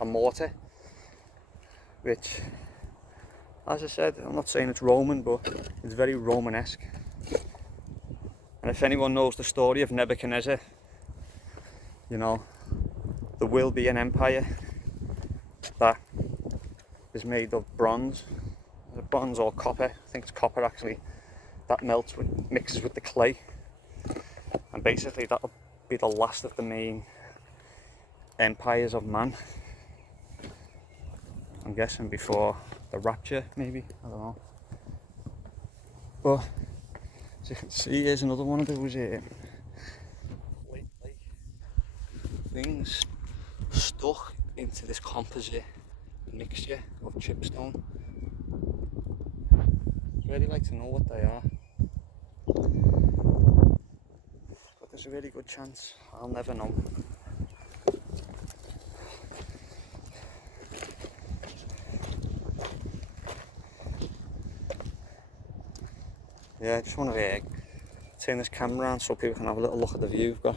a mortar, which, as I said, I'm not saying it's Roman, but it's very Romanesque. And if anyone knows the story of Nebuchadnezzar, you know, there will be an empire that is made of bronze or copper. I think it's copper actually, that mixes with the clay, and basically that'll be the last of the main empires of man. I'm guessing before the rapture, maybe, I don't know. But as you can see, here's another one of those things stuck into this composite mixture of chipstone. I'd really like to know what they are, but there's a really good chance I'll never know. Yeah, I just want to turn this camera around so people can have a little look at the view we've got.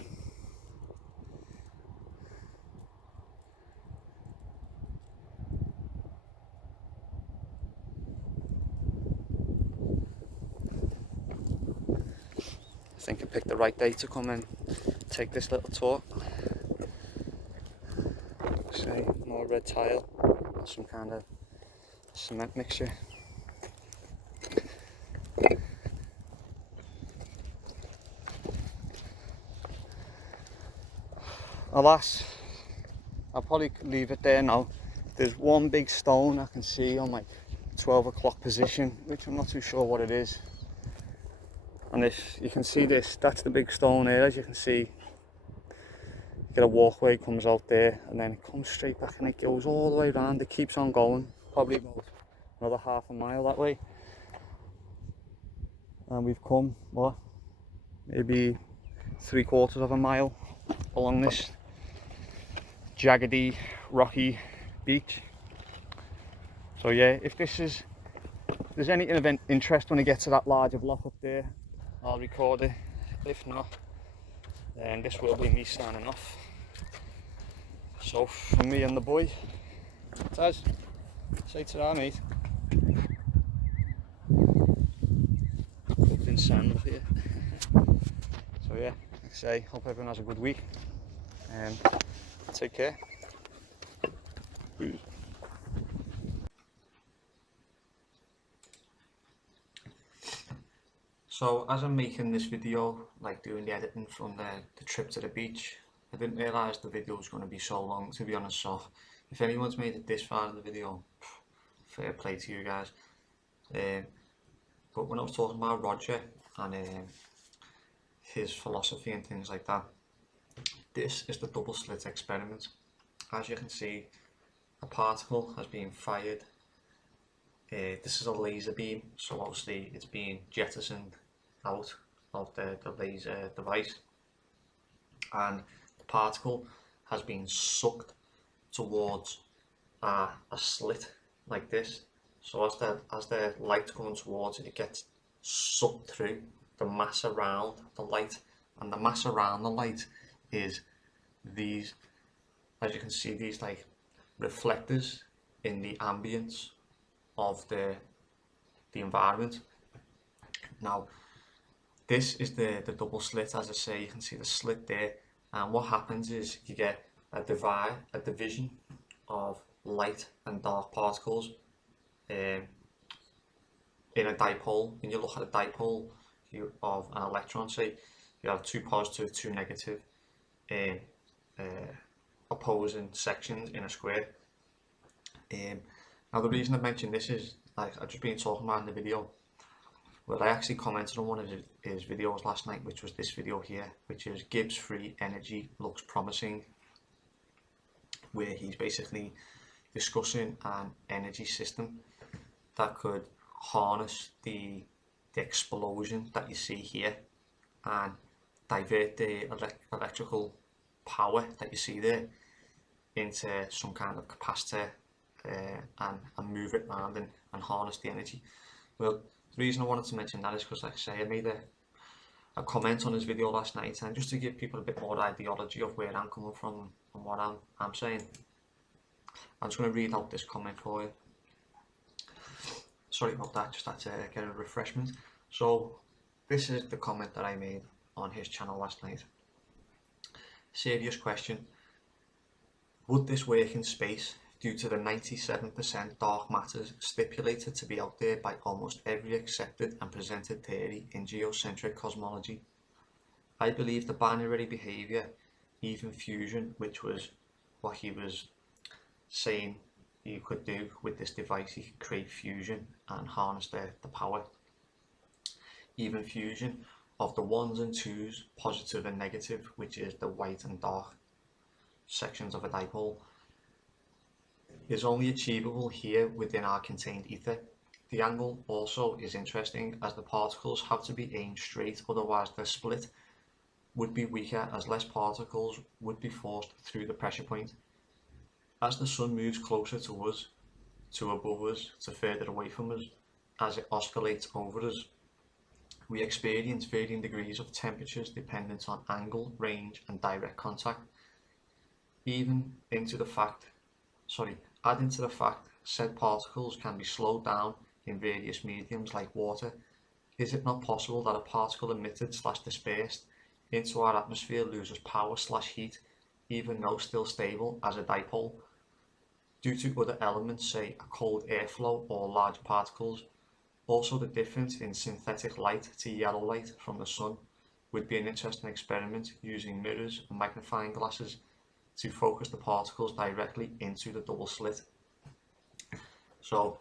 I think I picked the right day to come and take this little tour. Say, more red tile, some kind of cement mixture. alas, I'll probably leave it there now. There's one big stone I can see on my 12 o'clock position, which I'm not too sure what it is. And if you can see this, that's the big stone here. As you can see, you get a walkway, comes out there, and then it comes straight back and it goes all the way around. It keeps on going, probably about another half a mile that way. And we've come, what, maybe 3/4 of a mile along this jaggedy, rocky beach. So yeah, if there's anything of interest when I get to that larger block up there, I'll record it. If not, then this will be me signing off. So from me and the boy, Taz, say ta-ra, mate. Covered in sand up here. So yeah, like I say, hope everyone has a good week. Take care. So as I'm making this video, like doing the editing from the trip to the beach, I didn't realise the video was going to be so long, to be honest. So if anyone's made it this far in the video, fair play to you guys. But when I was talking about Roger and his philosophy and things like that, this is the double slit experiment. As you can see, a particle has been fired. This is a laser beam, so obviously it's being jettisoned out of the laser device, and the particle has been sucked towards a slit like this. So as the light going towards it, it gets sucked through the mass around the light, and the mass around the light is these, as you can see, these like reflectors in the ambience of the environment. Now this is the double slit. As I say, you can see the slit there, and what happens is you get a division of light and dark particles in a dipole. When you look at a dipole of an electron, say you have two positive, two negative opposing sections in a square. Now the reason I mentioned this is, like I've just been talking about in the video, well, I actually commented on one of his videos last night, which was this video here, which is Gibbs free energy looks promising, where he's basically discussing an energy system that could harness the explosion that you see here and divert the electrical power that you see there into some kind of capacitor and move it around and harness the energy. Well, the reason I wanted to mention that is because, like I say, I made a comment on his video last night, and just to give people a bit more ideology of where I'm coming from and what I'm saying, I'm just going to read out this comment for you. Sorry about that, just had to get a refreshment. So this is the comment that I made on his channel last night. Serious question: would this work in space due to the 97% dark matter stipulated to be out there by almost every accepted and presented theory in geocentric cosmology? I believe the binary behaviour, even fusion, which was what he was saying you could do with this device, you could create fusion and harness the power. Even fusion of the ones and twos, positive and negative, which is the white and dark sections of a dipole, is only achievable here within our contained ether. The angle also is interesting, as the particles have to be aimed straight, otherwise the split would be weaker as less particles would be forced through the pressure point. As the sun moves closer to us, to above us, to further away from us, as it oscillates over us, we experience varying degrees of temperatures dependent on angle, range and direct contact. Adding to the fact said particles can be slowed down in various mediums like water, is it not possible that a particle emitted / dispersed into our atmosphere loses power / heat, even though still stable as a dipole, due to other elements, say a cold airflow or large particles? Also, the difference in synthetic light to yellow light from the sun would be an interesting experiment using mirrors and magnifying glasses to focus the particles directly into the double slit. So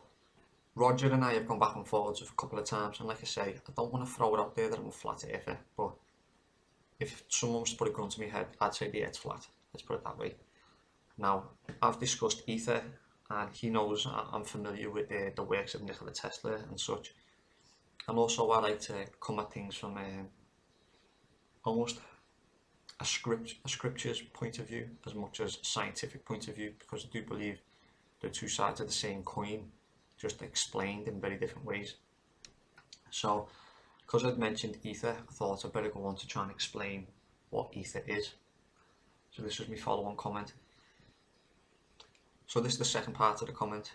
Roger and I have gone back and forwards a couple of times, and like I say, I don't want to throw it out there that I'm a flat earther, but if someone was to put a gun to my head, I'd say the earth's flat. Let's put it that way. Now, I've discussed ether, and he knows I'm familiar with the works of Nikola Tesla and such. And also I like to come at things from almost a scripture's point of view as much as scientific point of view, because I do believe they're two sides of the same coin, just explained in very different ways. So, because I'd mentioned ether, I thought I'd better go on to try and explain what ether is. So this was my follow-on comment. So this is the second part of the comment,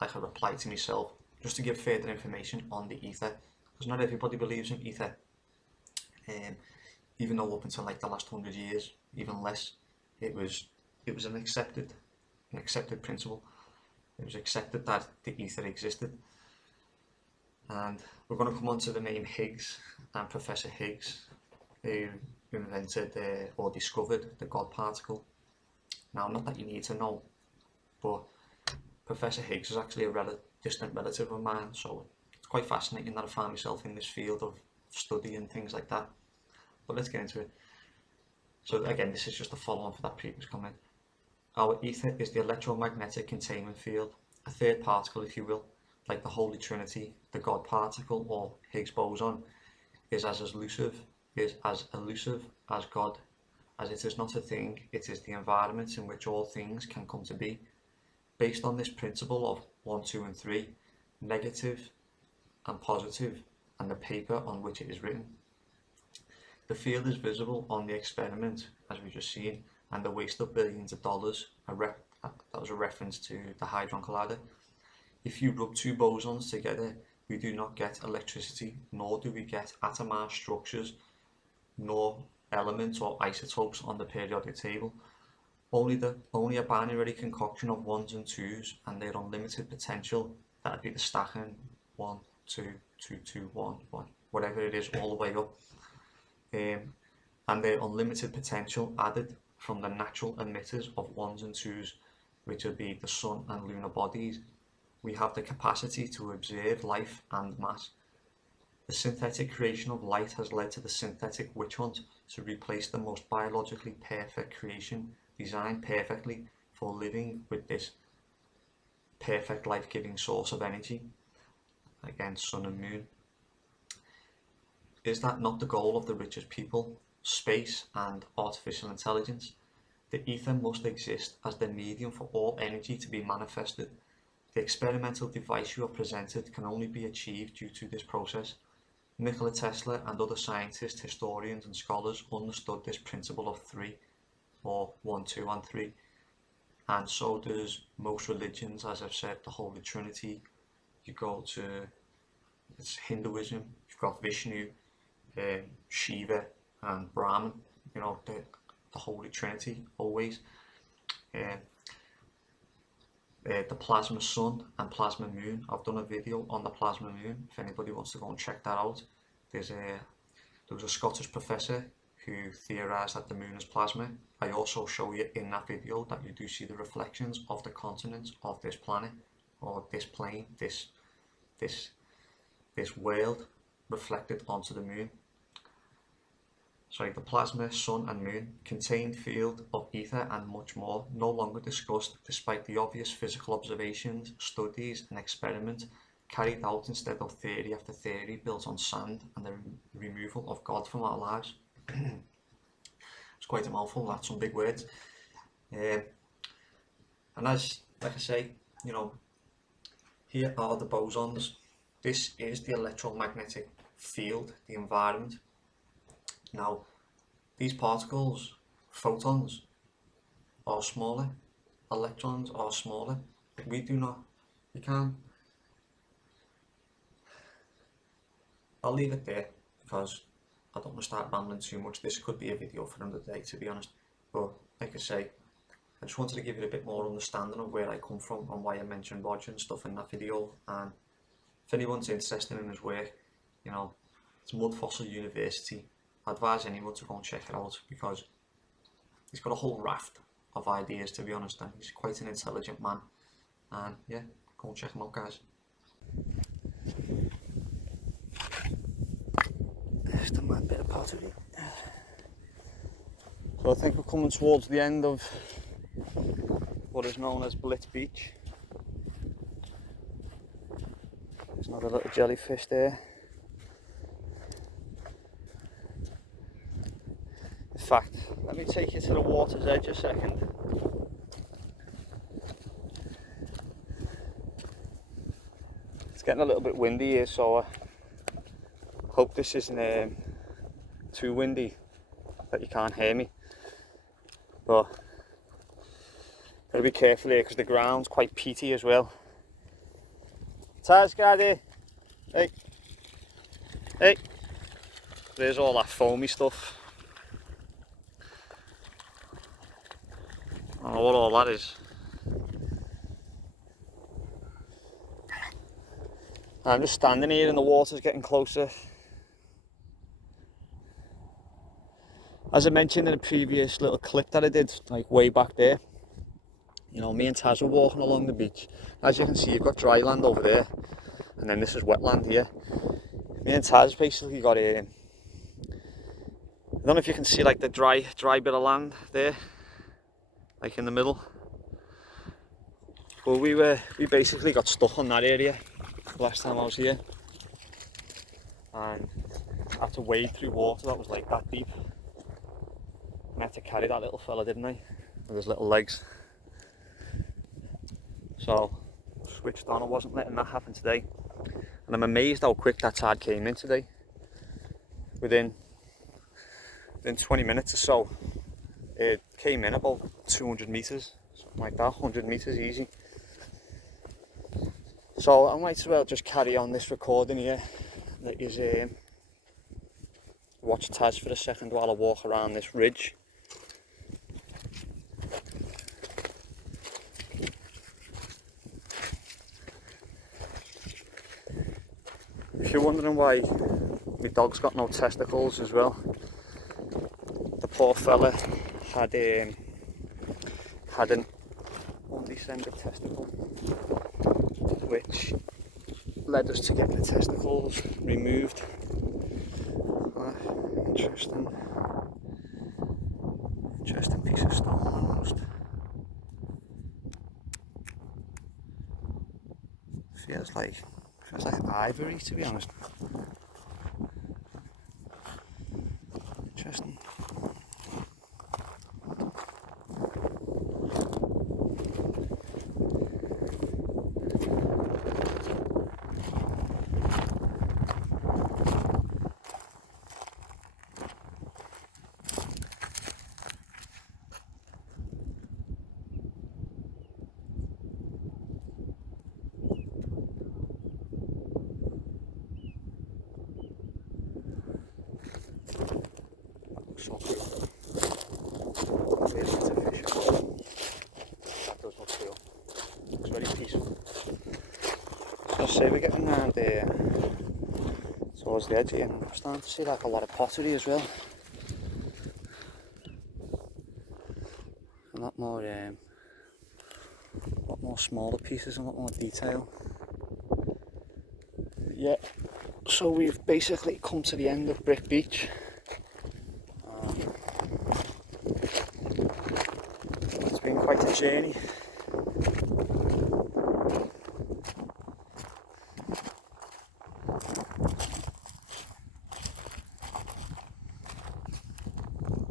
like a reply to myself, just to give further information on the ether, because not everybody believes in ether. Even though up until like the last 100 years, even less, it was an accepted principle. It was accepted that the ether existed. And we're going to come on to the name Higgs and Professor Higgs, who invented or discovered the God particle. Now, not that you need to know, but Professor Higgs is actually a distant relative of mine, so it's quite fascinating that I found myself in this field of study and things like that. But let's get into it. So again, this is just a follow-on for that previous comment. Our ether is the electromagnetic containment field, a third particle, if you will, like the Holy Trinity. The God particle, or Higgs boson, is as elusive as God, as it is not a thing, it is the environment in which all things can come to be. Based on this principle of 1, 2 and 3, negative and positive, and the paper on which it is written. The field is visible on the experiment, as we've just seen, and the waste of billions of dollars, that was a reference to the Hadron Collider. If you rub two bosons together, we do not get electricity, nor do we get atomized structures, nor elements or isotopes on the periodic table. Only a binary concoction of 1s and 2s and their unlimited potential, that would be the stacking 1, 2, 2, 2, 1, 1, whatever it is, all the way up. And their unlimited potential added from the natural emitters of 1s and 2s, which would be the sun and lunar bodies. We have the capacity to observe life and mass. The synthetic creation of light has led to the synthetic witch hunt to replace the most biologically perfect creation, designed perfectly for living with this perfect life-giving source of energy. Again, sun and moon. Is that not the goal of the richest people? Space and artificial intelligence. The ether must exist as the medium for all energy to be manifested. The experimental device you have presented can only be achieved due to this process. Nikola Tesla and other scientists, historians and scholars understood this principle of 3, or 1, 2 and 3, and so does most religions, as I've said, the Holy Trinity. You go to Hinduism, you've got Vishnu, Shiva and Brahman, you know, the Holy Trinity always. The plasma sun and plasma moon. I've done a video on the plasma moon if anybody wants to go and check that out. There was a Scottish professor who theorised that the moon is plasma. I also show you in that video that you do see the reflections of the continents of this planet, or this plane, this world reflected onto the moon. Sorry, the plasma, sun and moon, contained field of ether and much more, no longer discussed despite the obvious physical observations, studies and experiments carried out instead of theory after theory built on sand and the removal of God from our lives. It's quite a mouthful, that's some big words. And as, like I say, you know, here are the bosons. This is the electromagnetic field, the environment. Now, these particles, photons, are smaller, electrons are smaller. We can't. I'll leave it there because I don't want to start rambling too much. This could be a video for another day, to be honest. But like I say, I just wanted to give you a bit more understanding of where I come from and why I mentioned Roger and stuff in that video. And if anyone's interested in his work, you know, it's Mud Fossil University. I advise anyone to go and check it out because he's got a whole raft of ideas, to be honest, and he's quite an intelligent man. And yeah, go and check him out, guys. Just a mad bit of pottery. So I think we're coming towards the end of what is known as Blitz Beach. There's another little jellyfish there. In fact, let me take you to the water's edge a second. It's getting a little bit windy here, so I hope this isn't too windy that you can't hear me. But gotta be careful here because the ground's quite peaty as well. Taz, get out of here. Hey. Hey. There's all that foamy stuff. I don't know what all that is. I'm just standing here and the water's getting closer. As I mentioned in a previous little clip that I did, like way back there, you know, me and Taz were walking along the beach. As you can see, you've got dry land over there, and then this is wetland here. Me and Taz basically got I don't know if you can see like the dry bit of land there, like in the middle. Well, we basically got stuck on that area last time I was here, and I had to wade through water that was like that deep. I had to carry that little fella, didn't I, with his little legs. So switched on. I wasn't letting that happen today, and I'm amazed how quick that tide came in today. Within 20 minutes or so, it came in about 200 meters, something like that, 100 meters easy. So I might as well just carry on this recording here. Let you watch Taz for a second while I walk around this ridge. If you're wondering why my dog's got no testicles as well, the poor fella had an undescended testicle, which led us to getting the testicles removed. Interesting piece of stone almost. Feels like ivory, to be honest. Interesting. So cool. There's a fish. That does look cool. Looks very peaceful. So say we're getting around there towards the edge here, and I'm starting to see like a lot of pottery as well. A lot more smaller pieces, a lot more detail. Yeah. So we've basically come to the end of Brick Beach. It's been quite a journey.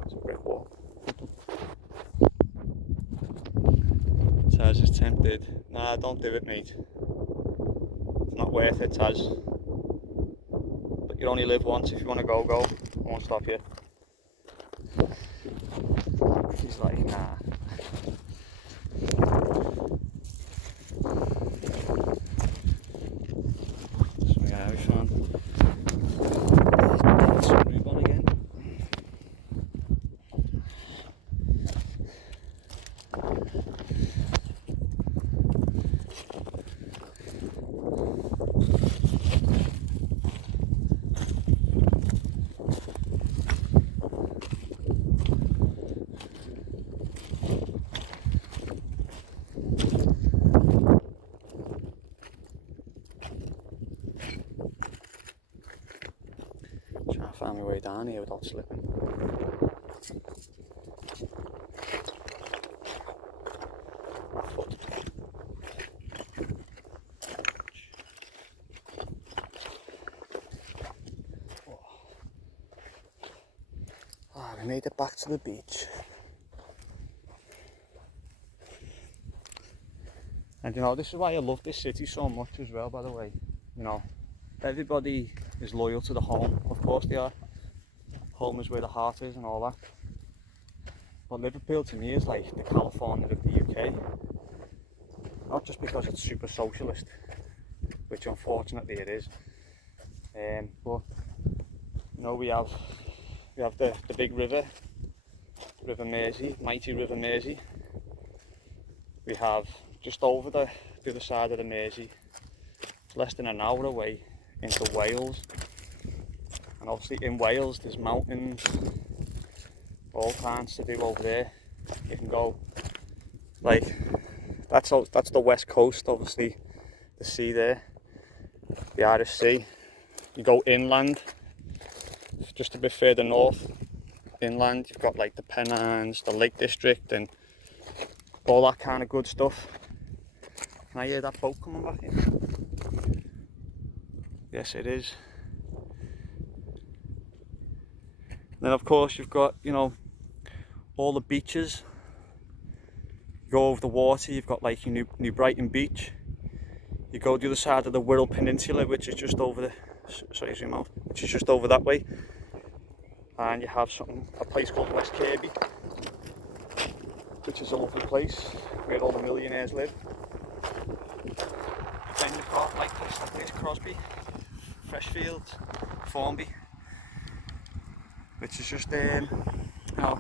It's a brick wall. Taz is tempted. Nah, don't do it, mate. It's not worth it, Taz. But you only live once. If you want to go, go. I won't stop you. He's like, nah. So yeah, we found some ribbon again. way down here without slipping. My foot. Ah, we made it back to the beach. And you know, this is why I love this city so much as well, by the way. You know, everybody is loyal to the home, of course they are. Home is where the heart is and all that. But Liverpool to me is like the California of the UK. Not just because it's super socialist, which unfortunately it is. But you know, we have the big river, River Mersey, mighty River Mersey. We have just over the other side of the Mersey, it's less than an hour away, into Wales. And obviously in Wales there's mountains, all kinds to do over there. You can go, like, that's the west coast, obviously, the sea there, the Irish Sea. You go inland, just a bit further north, inland, you've got like the Pennines, the Lake District and all that kind of good stuff. Can I hear that boat coming back in? Yes, it is. Then of course you've got, you know, all the beaches. You go over the water, you've got like your New Brighton Beach. You go the other side of the Wirral Peninsula, which is just over the, sorry, zoom out, which is just over that way. And you have a place called West Kirby, which is a lovely place where all the millionaires live. Then you've got like this Crosby, Freshfields, Formby, which is just you know,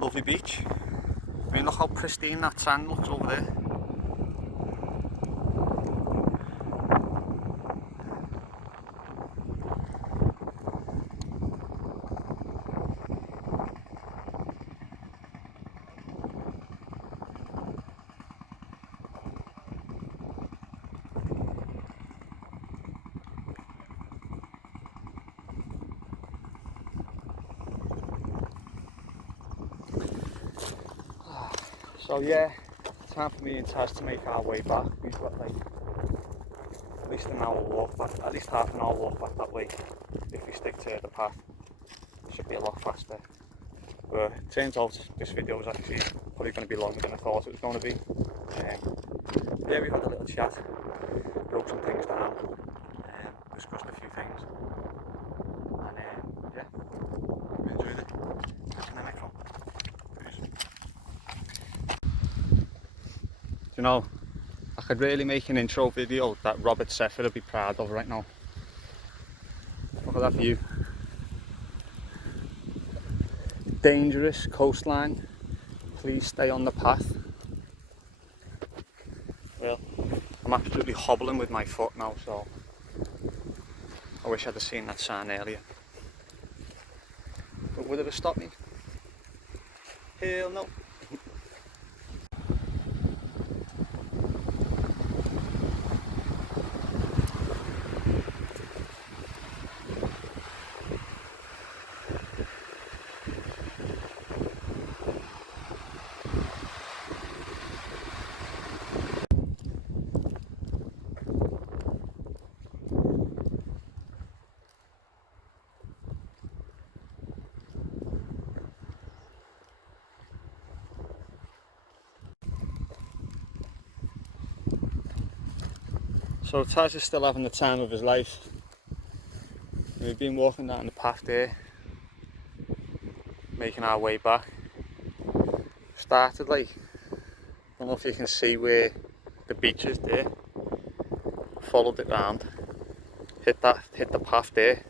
lovely beach. I mean, look how pristine that sand looks over there. So yeah, time for me and Taz to make our way back. We've got like at least an hour walk back, at least half an hour walk back that way. If we stick to the path, it should be a lot faster. But it turns out this video was actually probably going to be longer than I thought it was going to be. Yeah, we had a little chat, broke some things down, discussed a few things, and yeah, we enjoyed it. Catch you in the next one. Peace. You know, I could really make an intro video that Robert Seffer would be proud of right now. Look at that view. Dangerous coastline. Please stay on the path. Well, I'm absolutely hobbling with my foot now, so I wish I'd have seen that sign earlier. But would it have stopped me? Hell no. So Taz is still having the time of his life. We've been walking down the path there, making our way back. Started like, I don't know if you can see where the beach is there. Followed it round, hit the path there,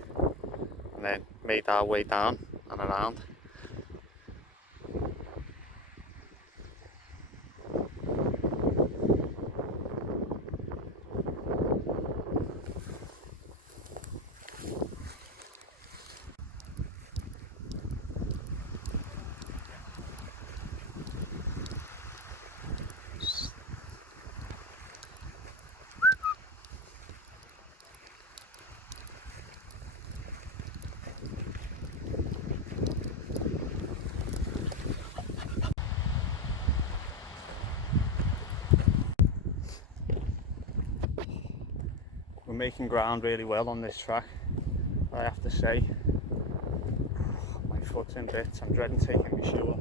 and then made our way down and around. making ground really well on this track, I have to say. My foot's in bits, I'm dreading taking my shoe off.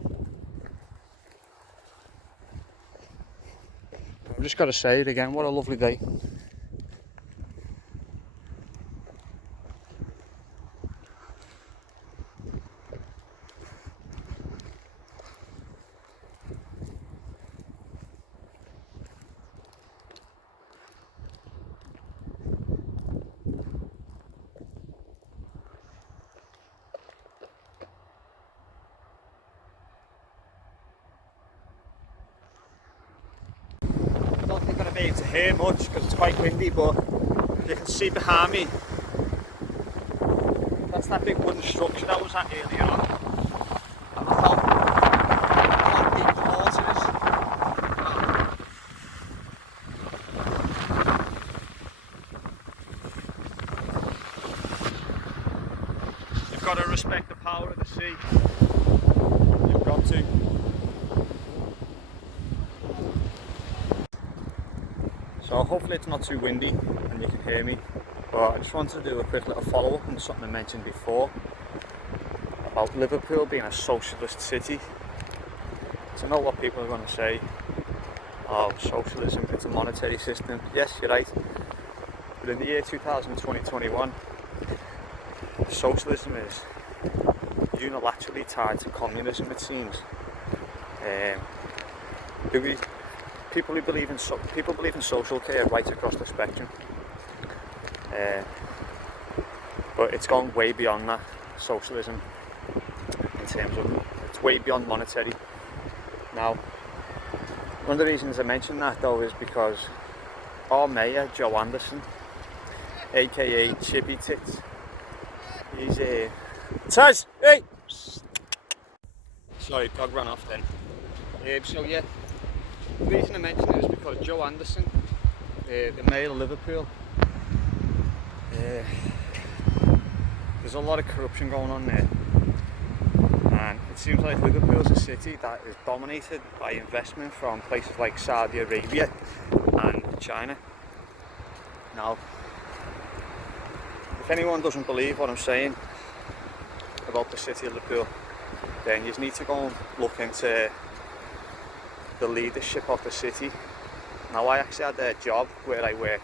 I've just got to say it again, what a lovely day. I don't think I'm going to be able to hear much because it's quite windy, but you can see behind me, that's that big wooden structure that was at earlier on. And look how deep the water is. You've got to respect the power of the sea. You've got to. So hopefully it's not too windy and you can hear me, but I just wanted to do a quick little follow up on something I mentioned before about Liverpool being a socialist city. So I know what people are going to say, oh, socialism, it's a monetary system. Yes, you're right, but in the year 2020-21, socialism is unilaterally tied to communism, it seems. People believe in social care right across the spectrum, but it's gone way beyond that, socialism, in terms of it's way beyond monetary. Now, one of the reasons I mention that though is because our mayor, Joe Anderson, aka Chippy Tits, he's Taz, hey! Sorry, dog ran off then. So yeah, the reason I mention it is because Joe Anderson, the mayor of Liverpool, there's a lot of corruption going on there, and it seems like Liverpool's a city that is dominated by investment from places like Saudi Arabia and China. Now, if anyone doesn't believe what I'm saying about the city of Liverpool, then you need to go and look into the leadership of the city. Now, I actually had a job where I worked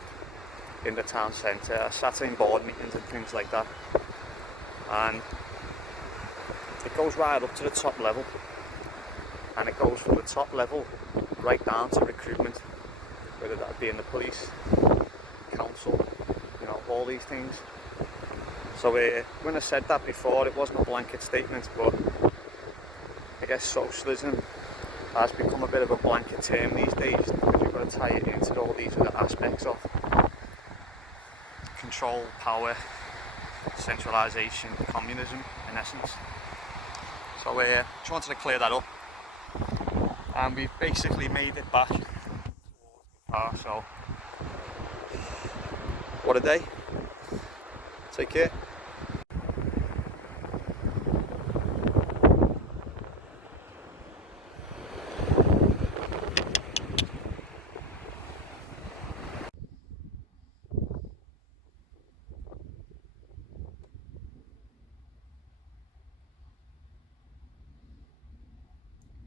in the town centre. I sat in board meetings and things like that, and it goes right up to the top level, and it goes from the top level right down to recruitment, whether that be in the police, council, you know, all these things. So when I said that before, it wasn't a blanket statement, but I guess socialism has become a bit of a blanket term these days, because you've got to tie it into all these other aspects of control, power, centralisation, communism in essence. So just wanted to clear that up, and we've basically made it back. So what a day. Take care.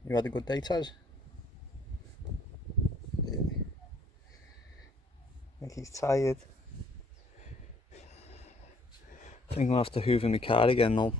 You had a good day, Taz? Yeah. I think he's tired. I think I'll have to hoover my car again though.